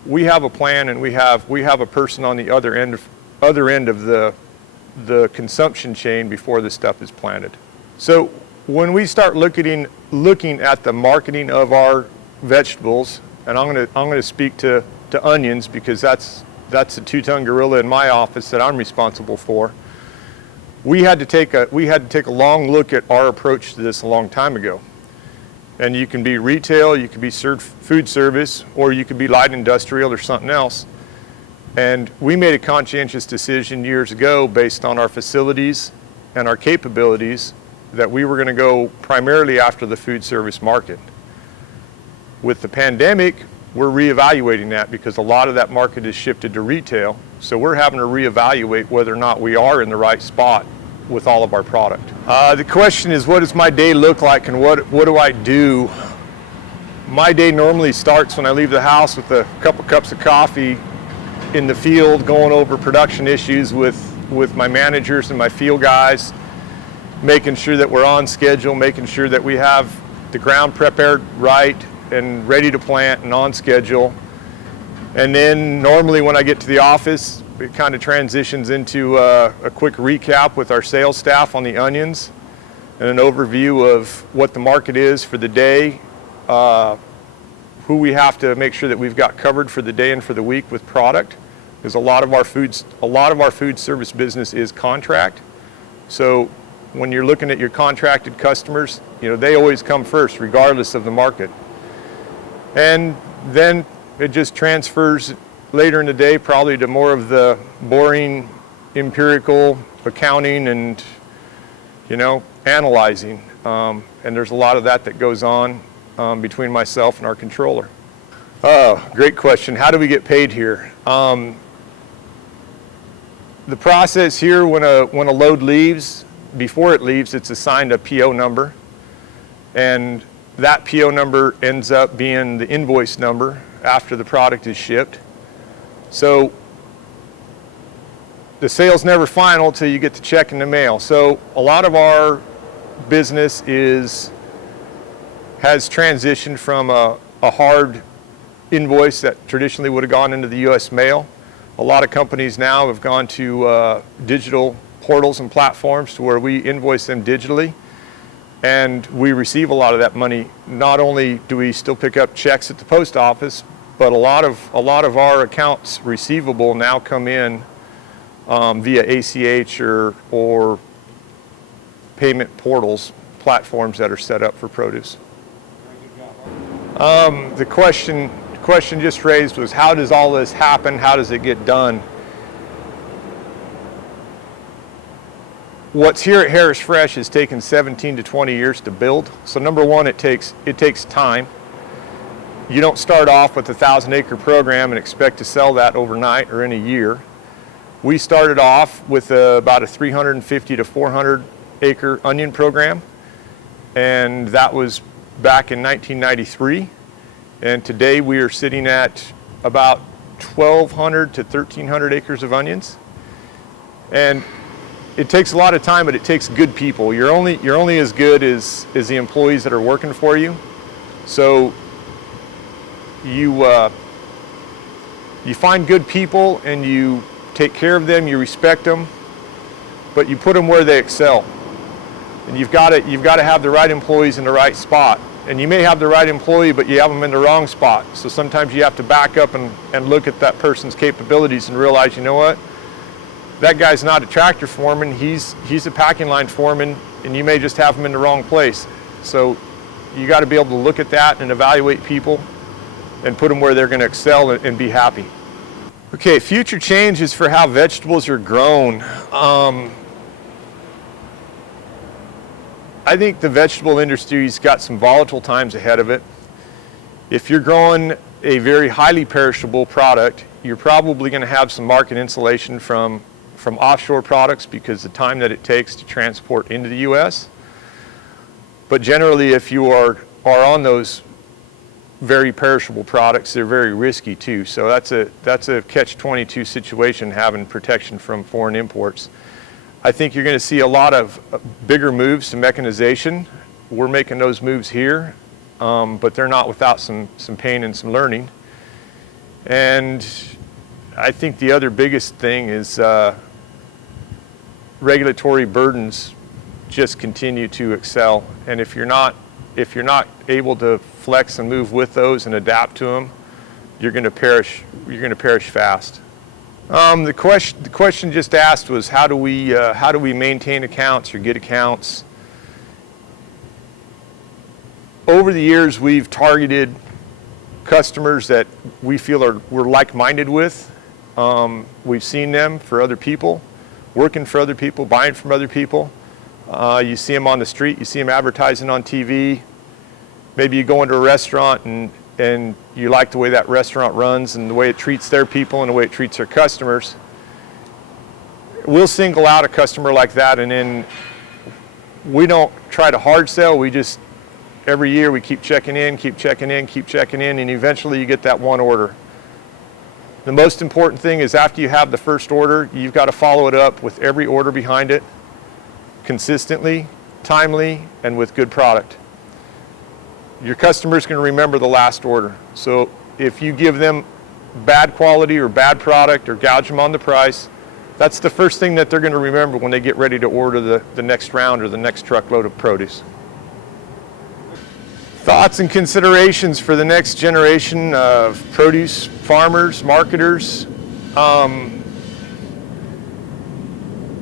we have a plan, and we have a person on the other end of the consumption chain before this stuff is planted. So when we start looking at the marketing of our vegetables, and I'm gonna speak to onions because that's the two-ton gorilla in my office that I'm responsible for. We had to take a long look at our approach to this a long time ago. And you can be retail, you can be food service, or you could be light industrial or something else. And we made a conscientious decision years ago based on our facilities and our capabilities that we were going to go primarily after the food service market. With the pandemic, we're reevaluating that because a lot of that market has shifted to retail. So we're having to reevaluate whether or not we are in the right spot with all of our product. The question is, what does my day look like, and what do I do? My day normally starts when I leave the house with a couple cups of coffee in the field, going over production issues with my managers and my field guys, making sure that we're on schedule, making sure that we have the ground prepared right and ready to plant and on schedule. And then normally when I get to the office, it kind of transitions into a quick recap with our sales staff on the onions and an overview of what the market is for the day, who we have to make sure that we've got covered for the day and for the week with product, because a lot of our food service business is contract. So when you're looking at your contracted customers, they always come first regardless of the market. And then it just transfers later in the day probably to more of the boring empirical accounting and analyzing, and there's a lot of that goes on between myself and our controller. Oh, great question. How do we get paid here? The process here, when a load leaves, before it leaves, it's assigned a PO number, and that PO number ends up being the invoice number after the product is shipped. So the sale's never final till you get the check in the mail. So a lot of our business has transitioned from a hard invoice that traditionally would have gone into the U.S. mail. A lot of companies now have gone to digital portals and platforms to where we invoice them digitally, and we receive a lot of that money. Not only do we still pick up checks at the post office, but a lot of our accounts receivable now come in via ACH or payment portals, platforms that are set up for produce. The question just raised was, how does all this happen? How does it get done? What's here at Harris Fresh has taken 17 to 20 years to build. So number one, it takes time. You don't start off with a 1,000-acre program and expect to sell that overnight or in a year. We started off with about a 350 to 400-acre onion program, and that was back in 1993. And today we are sitting at about 1,200 to 1,300 acres of onions. And it takes a lot of time, but it takes good people. You're only as good as the employees that are working for you. So you find good people and you take care of them, you respect them, but you put them where they excel. And you've got to have the right employees in the right spot. And you may have the right employee, but you have them in the wrong spot. So sometimes you have to back up and look at that person's capabilities and realize, you know what? That guy's not a tractor foreman, he's a packing line foreman, and you may just have him in the wrong place. So you got to be able to look at that and evaluate people and put them where they're going to excel and be happy. Okay, future changes for how vegetables are grown. I think the vegetable industry's got some volatile times ahead of it. If you're growing a very highly perishable product, you're probably going to have some market insulation from offshore products because the time that it takes to transport into the U.S. But generally, if you are on those very perishable products, they're very risky too. So that's a catch-22 situation, having protection from foreign imports. I think you're going to see a lot of bigger moves to mechanization. We're making those moves here. but they're not without some pain and some learning. And I think the other biggest thing is regulatory burdens just continue to excel. And if you're not able to flex and move with those and adapt to them, you're going to perish fast. The question just asked was how do we maintain accounts or get accounts? Over the years, we've targeted customers that we feel we're like-minded with. We've seen them for other people, working for other people, buying from other people. You see them on the street, you see them advertising on TV. Maybe you go into a restaurant and you like the way that restaurant runs and the way it treats their people and the way it treats their customers. We'll single out a customer like that, and then we don't try to hard sell. We just, every year we keep checking in, and eventually you get that one order. The most important thing is after you have the first order, you've got to follow it up with every order behind it, consistently, timely, and with good product. Your customer's going to remember the last order. So if you give them bad quality or bad product or gouge them on the price, that's the first thing that they're going to remember when they get ready to order the next round or the next truckload of produce. Thoughts and considerations for the next generation of produce farmers, marketers.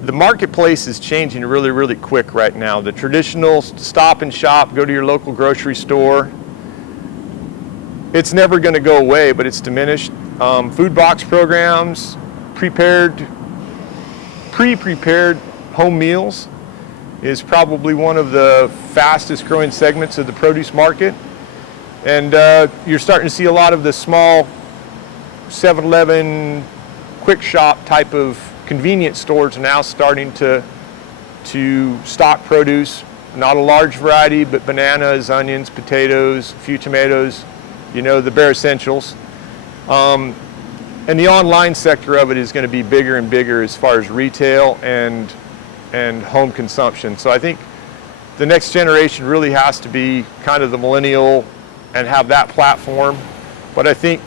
The marketplace is changing really, really quick right now. The traditional stop and shop, go to your local grocery store, it's never going to go away, but it's diminished. Food box programs, pre-prepared home meals is probably one of the fastest growing segments of the produce market. And you're starting to see a lot of the small 7-Eleven quick shop type of convenience stores are now starting to stock produce. Not a large variety, but bananas, onions, potatoes, a few tomatoes, you know, the bare essentials. And the online sector of it is going to be bigger and bigger as far as retail and home consumption. So I think the next generation really has to be kind of the millennial and have that platform. But I think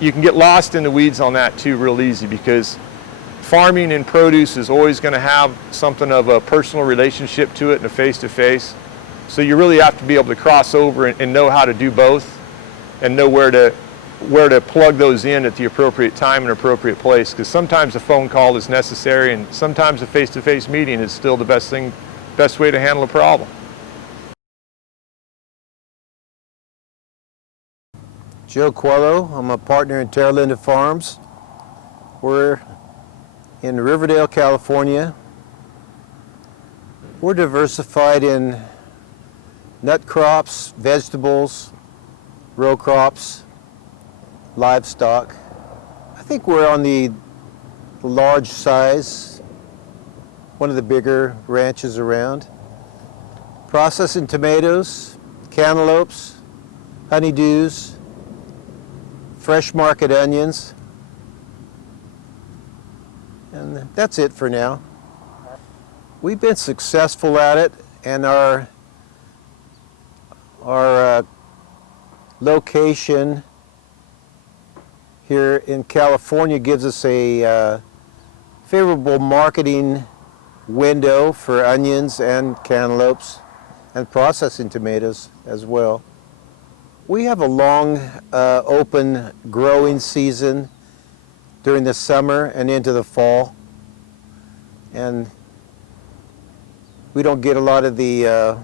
you can get lost in the weeds on that too real easy, because farming and produce is always going to have something of a personal relationship to it and a face-to-face. So you really have to be able to cross over and know how to do both and know where to plug those in at the appropriate time and appropriate place, because sometimes a phone call is necessary and sometimes a face-to-face meeting is still the best way to handle a problem. Joe Coelho, I'm a partner in Terra Linda Farms. We're in Riverdale, California. We're diversified in nut crops, vegetables, row crops, livestock. I think we're on the large size, one of the bigger ranches around. Processing tomatoes, cantaloupes, honeydews, fresh market onions, and that's it for now. We've been successful at it, and our location here in California gives us a favorable marketing window for onions and cantaloupes and processing tomatoes as well. We have a long open growing season during the summer and into the fall, and we don't get a lot of the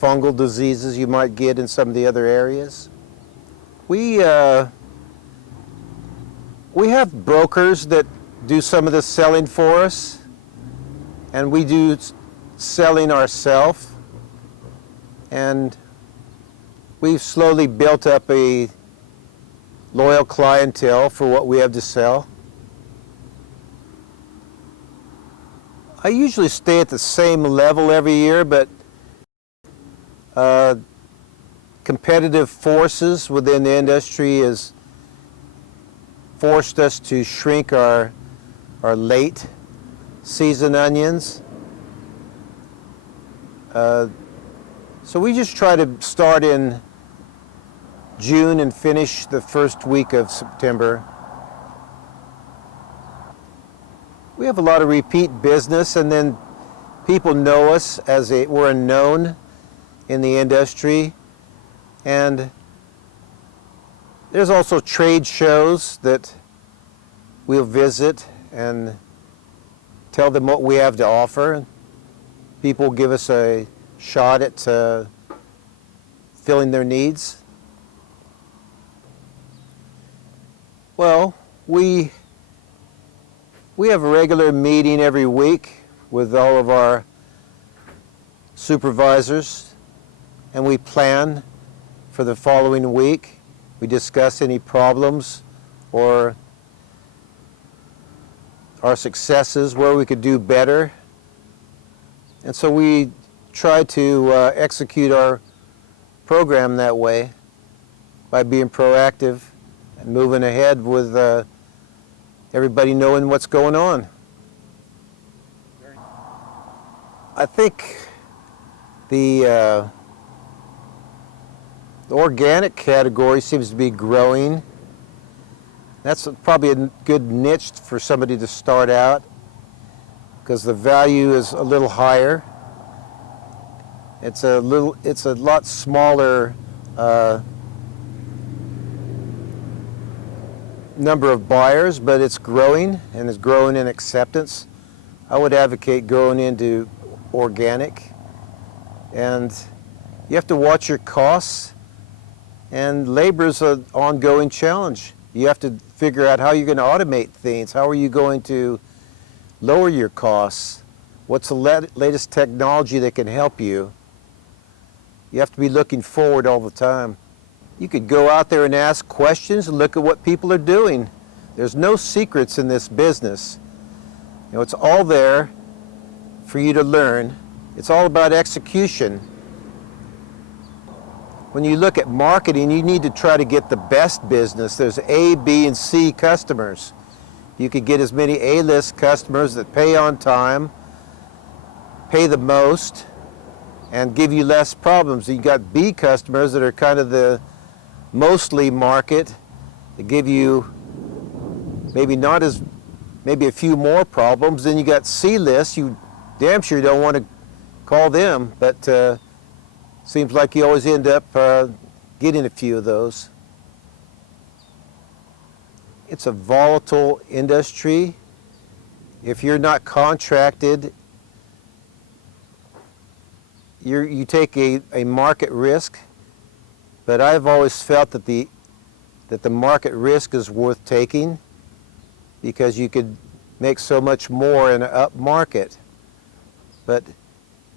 fungal diseases you might get in some of the other areas. We have brokers that do some of the selling for us, and we do selling ourselves, and we've slowly built up a loyal clientele for what we have to sell. I usually stay at the same level every year, but competitive forces within the industry has forced us to shrink our late season onions. So we just try to start in June and finish the first week of September. We have a lot of repeat business, and then people know us as we're known in the industry. And there's also trade shows that we'll visit and tell them what we have to offer. People give us a shot at filling their needs. Well, we have a regular meeting every week with all of our supervisors, and we plan for the following week. We discuss any problems or our successes, where we could do better. And so we try to execute our program that way by being proactive and moving ahead with everybody knowing what's going on. I think the organic category seems to be growing. That's probably a good niche for somebody to start out, because the value is a little higher. It's a lot smaller number of buyers, but it's growing, and it's growing in acceptance. I would advocate going into organic, and you have to watch your costs, and labor is an ongoing challenge. You have to figure out how you're going to automate things. How are you going to lower your costs? What's the latest technology that can help you? You have to be looking forward all the time. You could go out there and ask questions and look at what people are doing. There's no secrets in this business. You know, it's all there for you to learn. It's all about execution. When you look at marketing, you need to try to get the best business. There's A, B, and C customers. You could get as many A-list customers that pay on time, pay the most, and give you less problems. You got B customers that are kind of the mostly market, that give you maybe a few more problems. Then you got C lists. You damn sure don't want to call them, but seems like you always end up getting a few of those. It's a volatile industry. If you're not contracted, you take a market risk, but I've always felt that the market risk is worth taking, because you could make so much more in an up market. But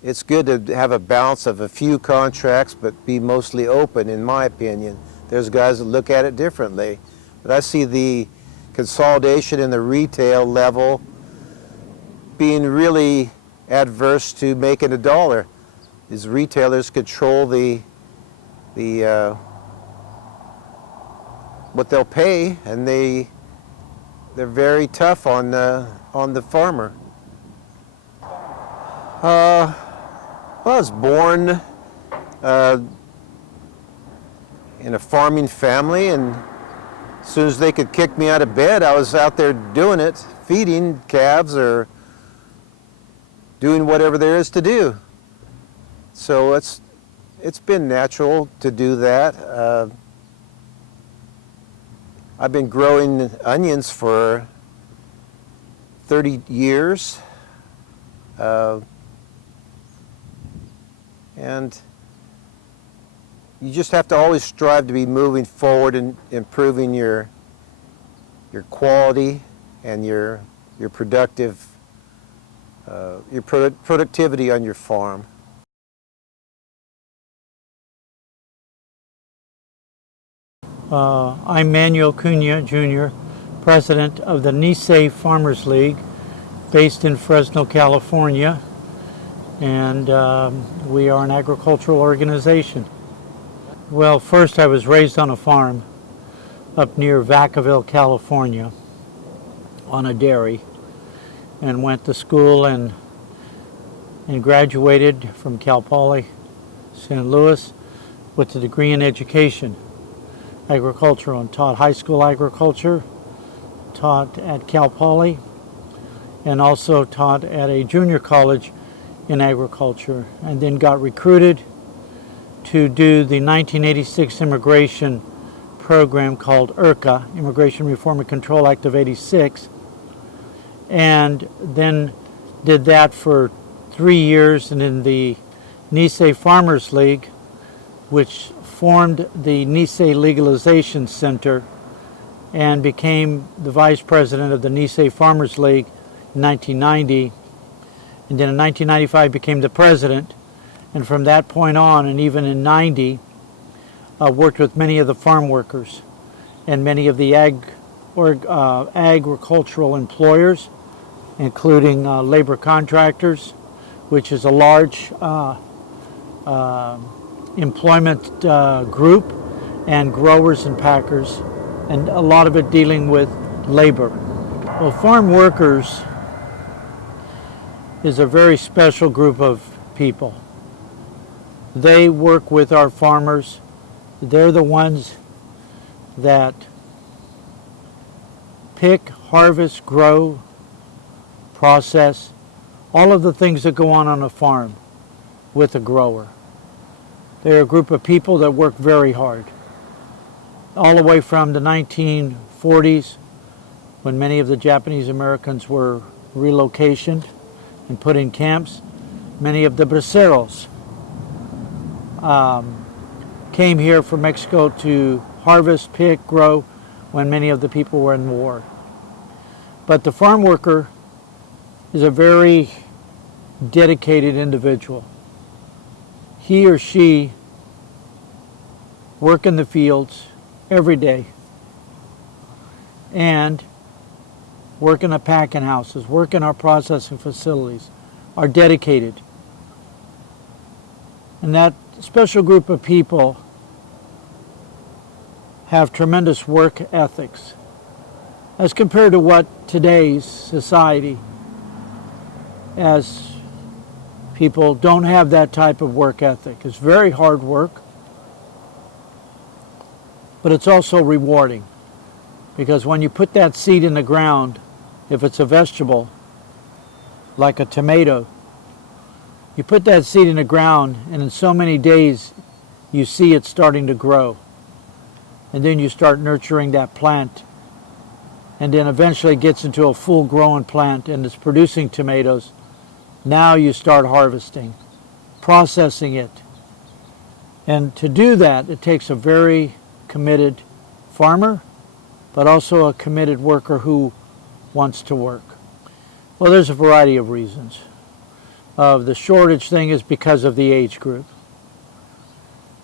it's good to have a balance of a few contracts, but be mostly open, in my opinion. There's guys that look at it differently. But I see the consolidation in the retail level being really adverse to making a dollar. These retailers control what they'll pay, and they're very tough on the farmer. Well, I was born in a farming family, and as soon as they could kick me out of bed, I was out there doing it, feeding calves or doing whatever there is to do. So it's been natural to do that. I've been growing onions for 30 years. And you just have to always strive to be moving forward and improving your quality and your productivity on your farm. I'm Manuel Cunha Jr., president of the Denesse Farmers League, based in Fresno, California, and we are an agricultural organization. Well, first I was raised on a farm up near Vacaville, California, on a dairy, and went to school and graduated from Cal Poly St. Louis, with a degree in education, agricultural, and taught high school agriculture, taught at Cal Poly, and also taught at a junior college in agriculture, and then got recruited to do the 1986 immigration program called IRCA, Immigration Reform and Control Act of 86, and then did that for 3 years, and in the Denesse Farmers League, which formed the Denesse Legalization Center, and became the vice president of the Denesse Farmers League in 1990, and then in 1995 became the president, and from that point on, and even in 90, worked with many of the farm workers and many of the agricultural employers, including labor contractors, which is a large employment group, and growers and packers, and a lot of it dealing with labor. Well, farm workers is a very special group of people. They work with our farmers. They're the ones that pick, harvest, grow, process, all of the things that go on a farm with a grower. They're a group of people that work very hard. All the way from the 1940s, when many of the Japanese Americans were relocated and put in camps, many of the braceros came here from Mexico to harvest, pick, grow, when many of the people were in war. But the farm worker is a very dedicated individual. He or she work in the fields every day and work in the packing houses, work in our processing facilities, are dedicated. And that special group of people have tremendous work ethics as compared to what today's society, as people don't have that type of work ethic. It's very hard work, but it's also rewarding, because when you put that seed in the ground, if it's a vegetable like a tomato, you put that seed in the ground, and in so many days you see it starting to grow, and then you start nurturing that plant, and then eventually it gets into a full-grown plant and it's producing tomatoes. Now you start harvesting, processing it. And to do that, it takes a very committed farmer, but also a committed worker who wants to work. Well, there's a variety of reasons. The shortage thing is because of the age group.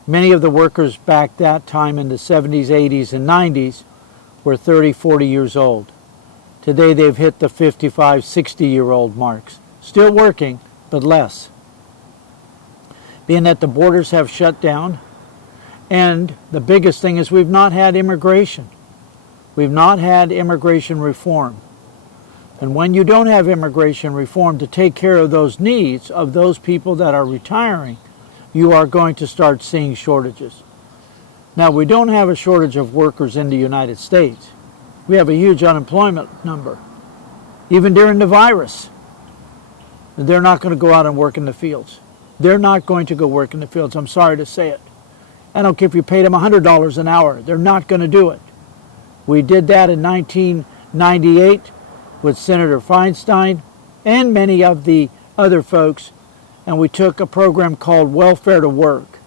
Many of the workers back that time in the 70s, 80s, and 90s were 30, 40 years old. Today they've hit the 55, 60-year-old marks. Still working, but less. Being that the borders have shut down, and the biggest thing is we've not had immigration. We've not had immigration reform. And when you don't have immigration reform to take care of those needs of those people that are retiring, you are going to start seeing shortages. Now, we don't have a shortage of workers in the United States. We have a huge unemployment number. Even during the virus, they're not going to go out and work in the fields. They're not going to go work in the fields. I'm sorry to say it. I don't care if you paid them $100 an hour. They're not going to do it. We did that in 1998 with Senator Feinstein and many of the other folks, and we took a program called Welfare to Work.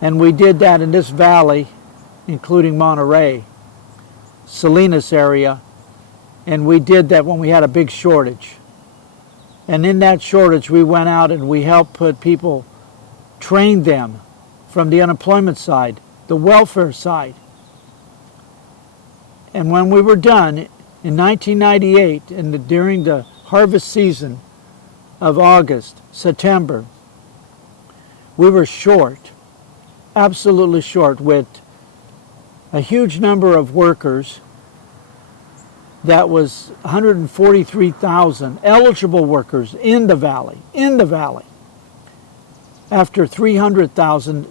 And we did that in this valley, including Monterey, Salinas area, and we did that when we had a big shortage. And in that shortage, we went out and we helped put people, train them from the unemployment side, the welfare side. And when we were done, in 1998, and during the harvest season of August, September, we were short, absolutely short, with a huge number of workers. That was 143,000 eligible workers in the valley, after 300,000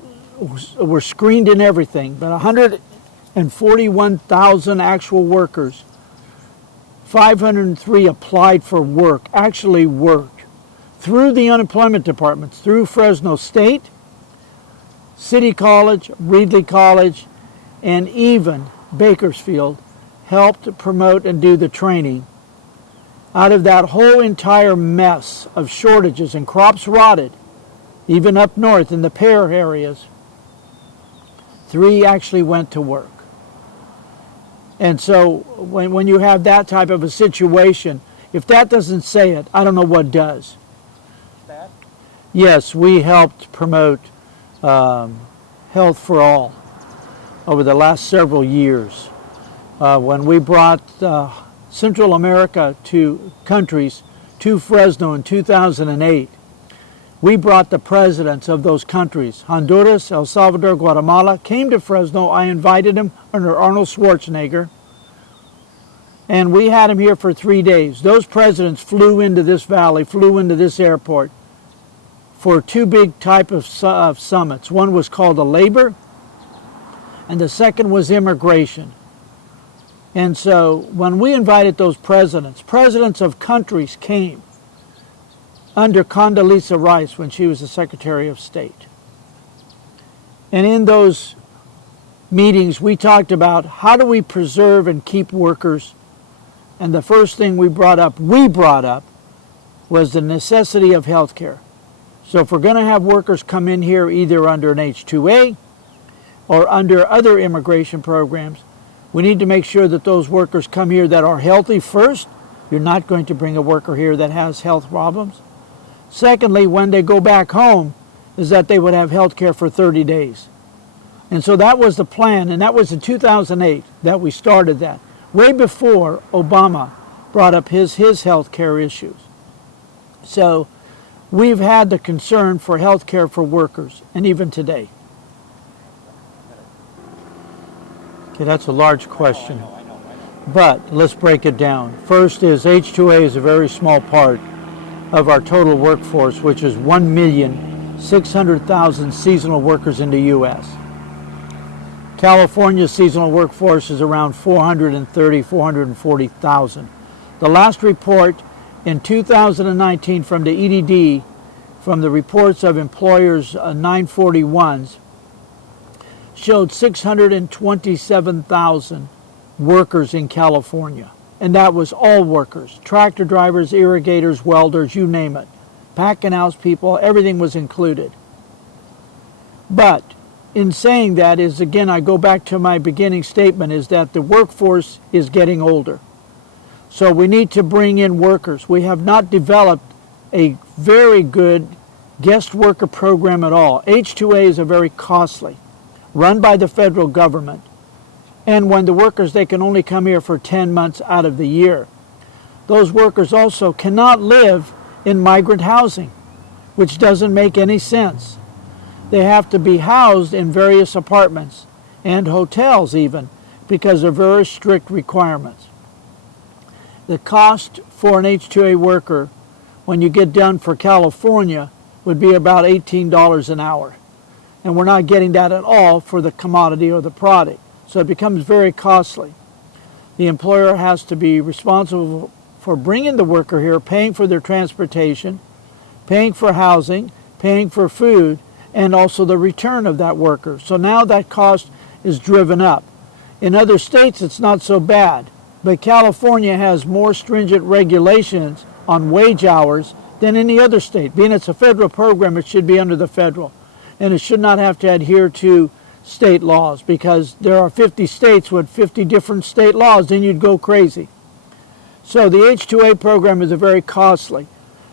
were screened and everything, but 141,000 actual workers, 503 applied for work, actually worked through the unemployment departments, through Fresno State, City College, Reedley College, and even Bakersfield helped promote and do the training. Out of that whole entire mess of shortages and crops rotted, even up north in the pear areas, 3 actually went to work. And so when you have that type of a situation, if that doesn't say it, I don't know what does. That? Yes, we helped promote Health for All over the last several years. When we brought Central America to countries to Fresno in 2008, we brought the presidents of those countries, Honduras, El Salvador, Guatemala, came to Fresno. I invited them under Arnold Schwarzenegger, and we had them here for 3 days. Those presidents flew into this valley, flew into this airport for 2 big type of summits. One was called a labor, and the second was immigration. And so when we invited those presidents of countries came under Condoleezza Rice when she was the Secretary of State. And in those meetings, we talked about how do we preserve and keep workers. And the first thing we brought up was the necessity of health care. So if we're going to have workers come in here either under an H-2A or under other immigration programs, we need to make sure that those workers come here that are healthy first. You're not going to bring a worker here that has health problems. Secondly, when they go back home, is that they would have health care for 30 days. And so that was the plan, and that was in 2008 that we started that, way before Obama brought up his health care issues. So we've had the concern for health care for workers, and even today. Okay, that's a large question, but let's break it down. First is H-2A is a very small part of our total workforce, which is 1,600,000 seasonal workers in the U.S. California's seasonal workforce is around 440,000. The last report in 2019 from the EDD, from the reports of employers 941s, showed 627,000 workers in California. And that was all workers, tractor drivers, irrigators, welders, you name it. Packing house people, everything was included. But in saying that is, again, I go back to my beginning statement, is that the workforce is getting older. So we need to bring in workers. We have not developed a very good guest worker program at all. H-2As are very costly, run by the federal government. And when the workers, they can only come here for 10 months out of the year. Those workers also cannot live in migrant housing, which doesn't make any sense. They have to be housed in various apartments and hotels even, because of very strict requirements. The cost for an H-2A worker, when you get done for California, would be about $18 an hour. And we're not getting that at all for the commodity or the product. So it becomes very costly. The employer has to be responsible for bringing the worker here, paying for their transportation, paying for housing, paying for food, and also the return of that worker. So now that cost is driven up. In other states, it's not so bad, but California has more stringent regulations on wage hours than any other state. Being it's a federal program, it should be under the federal, and it should not have to adhere to state laws, because there are 50 states with 50 different state laws, then you'd go crazy. So the H-2A program is a very costly,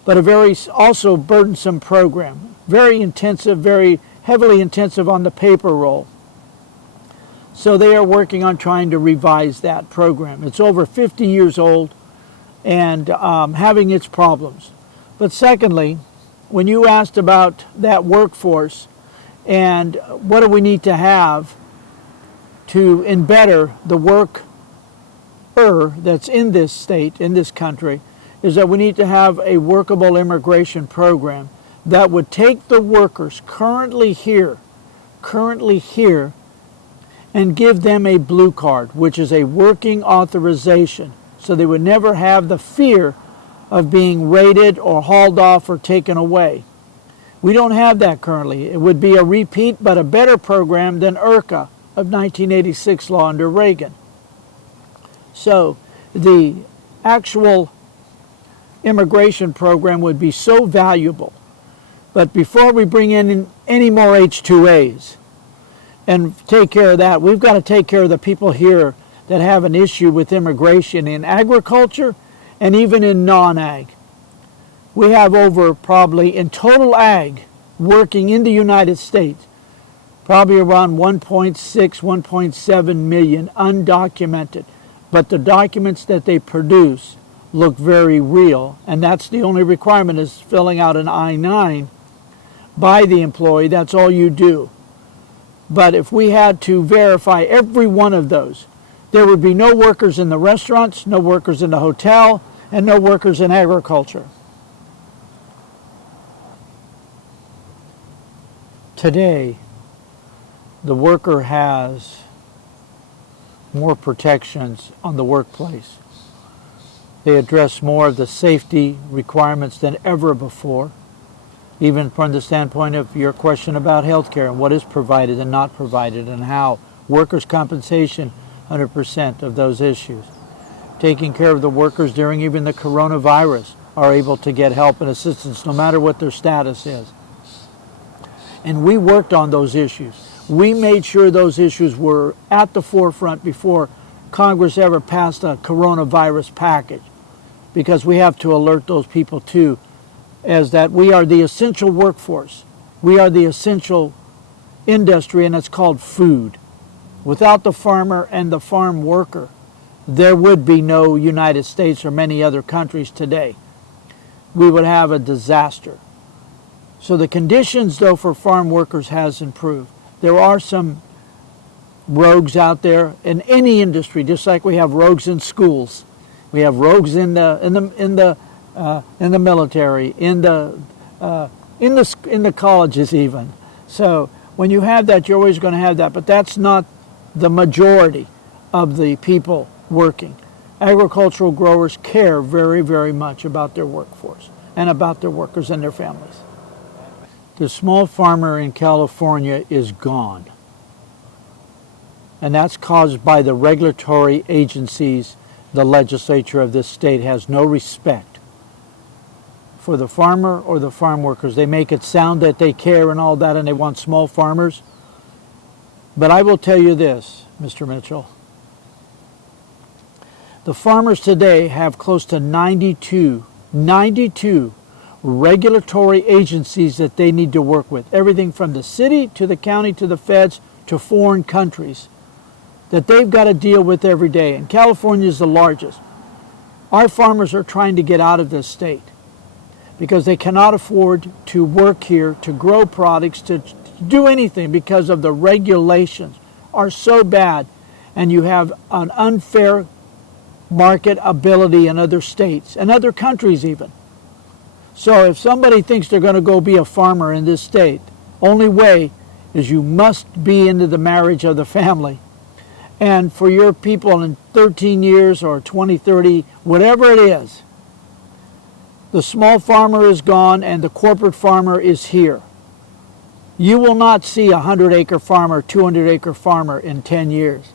but a very also burdensome program. Very intensive, very heavily intensive on the paper roll. So they are working on trying to revise that program. It's over 50 years old and having its problems. But secondly, when you asked about that workforce, and what do we need to have to better the worker that's in this state, in this country, is that we need to have a workable immigration program that would take the workers currently here, and give them a blue card, which is a working authorization, so they would never have the fear of being raided or hauled off or taken away. We don't have that currently. It would be a repeat, but a better program than IRCA of 1986 law under Reagan. So the actual immigration program would be so valuable. But before we bring in any more H-2As and take care of that, we've got to take care of the people here that have an issue with immigration in agriculture and even in non-ag. We have over probably in total ag working in the United States, probably around 1.6, 1.7 million undocumented. But the documents that they produce look very real, and that's the only requirement is filling out an I-9 by the employee. That's all you do. But if we had to verify every one of those, there would be no workers in the restaurants, no workers in the hotel, and no workers in agriculture. Today, the worker has more protections on the workplace. They address more of the safety requirements than ever before, even from the standpoint of your question about health care and what is provided and not provided and how. Workers' compensation, 100% of those issues. Taking care of the workers during even the coronavirus are able to get help and assistance no matter what their status is. And we worked on those issues. We made sure those issues were at the forefront before Congress ever passed a coronavirus package, because we have to alert those people too, as that we are the essential workforce. We are the essential industry, and it's called food. Without the farmer and the farm worker, there would be no United States or many other countries today. We would have a disaster. So the conditions, though, for farm workers has improved. There are some rogues out there in any industry, just like we have rogues in schools. We have rogues in the military, in the colleges even. So when you have that, you're always going to have that. But that's not the majority of the people working. Agricultural growers care very, very much about their workforce and about their workers and their families. The small farmer in California is gone. And that's caused by the regulatory agencies. The legislature of this state has no respect for the farmer or the farm workers. They make it sound that they care and all that and they want small farmers. But I will tell you this, Mr. Mitchell. The farmers today have close to 92 regulatory agencies that they need to work with. Everything from the city to the county to the feds to foreign countries that they've got to deal with every day. And California is the largest. Our farmers are trying to get out of this state because they cannot afford to work here, to grow products, to do anything because of the regulations are so bad, and you have an unfair market ability in other states and other countries even. So if somebody thinks they're going to go be a farmer in this state, only way is you must be into the marriage of the family. And for your people in 13 years or 20, 30, whatever it is, the small farmer is gone and the corporate farmer is here. You will not see a 100-acre farmer, 200-acre farmer in 10 years.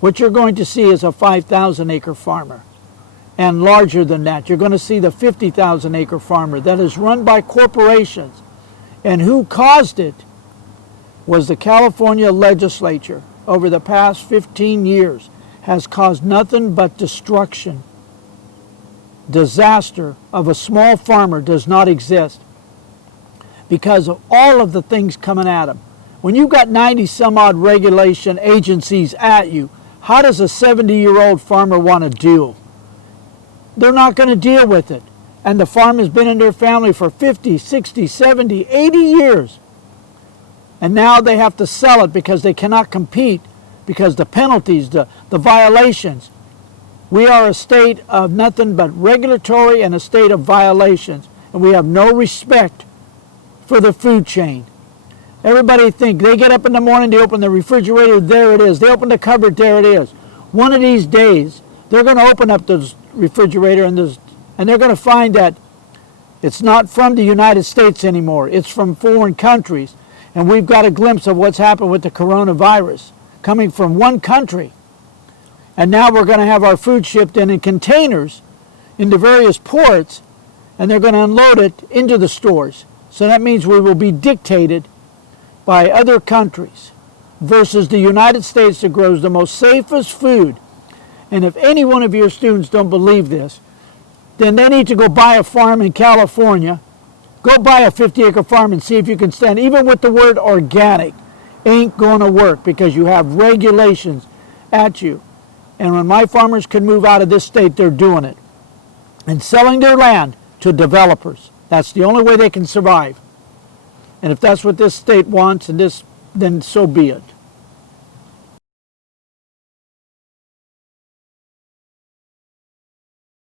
What you're going to see is a 5,000-acre farmer. And larger than that, you're going to see the 50,000-acre farmer that is run by corporations. And who caused it was the California legislature. Over the past 15 years has caused nothing but destruction. Disaster of a small farmer does not exist because of all of the things coming at him. When you've got 90 some odd regulation agencies at you, how does a 70-year-old farmer want to deal? They're not going to deal with it. And the farm has been in their family for 50, 60, 70, 80 years. And now they have to sell it because they cannot compete because the penalties, the violations. We are a state of nothing but regulatory and a state of violations. And we have no respect for the food chain. Everybody think they get up in the morning, they open the refrigerator, there it is. They open the cupboard, there it is. One of these days, they're going to open up the refrigerator and they're going to find that it's not from the United States anymore. It's from foreign countries. And we've got a glimpse of what's happened with the coronavirus coming from one country. And now we're going to have our food shipped in containers into various ports, and they're going to unload it into the stores. So that means we will be dictated by other countries versus the United States that grows the most safest food. And if any one of your students don't believe this, then they need to go buy a farm in California. Go buy a 50-acre farm and see if you can stand. Even with the word organic, ain't going to work because you have regulations at you. And when my farmers can move out of this state, they're doing it. And selling their land to developers. That's the only way they can survive. And if that's what this state wants, then so be it.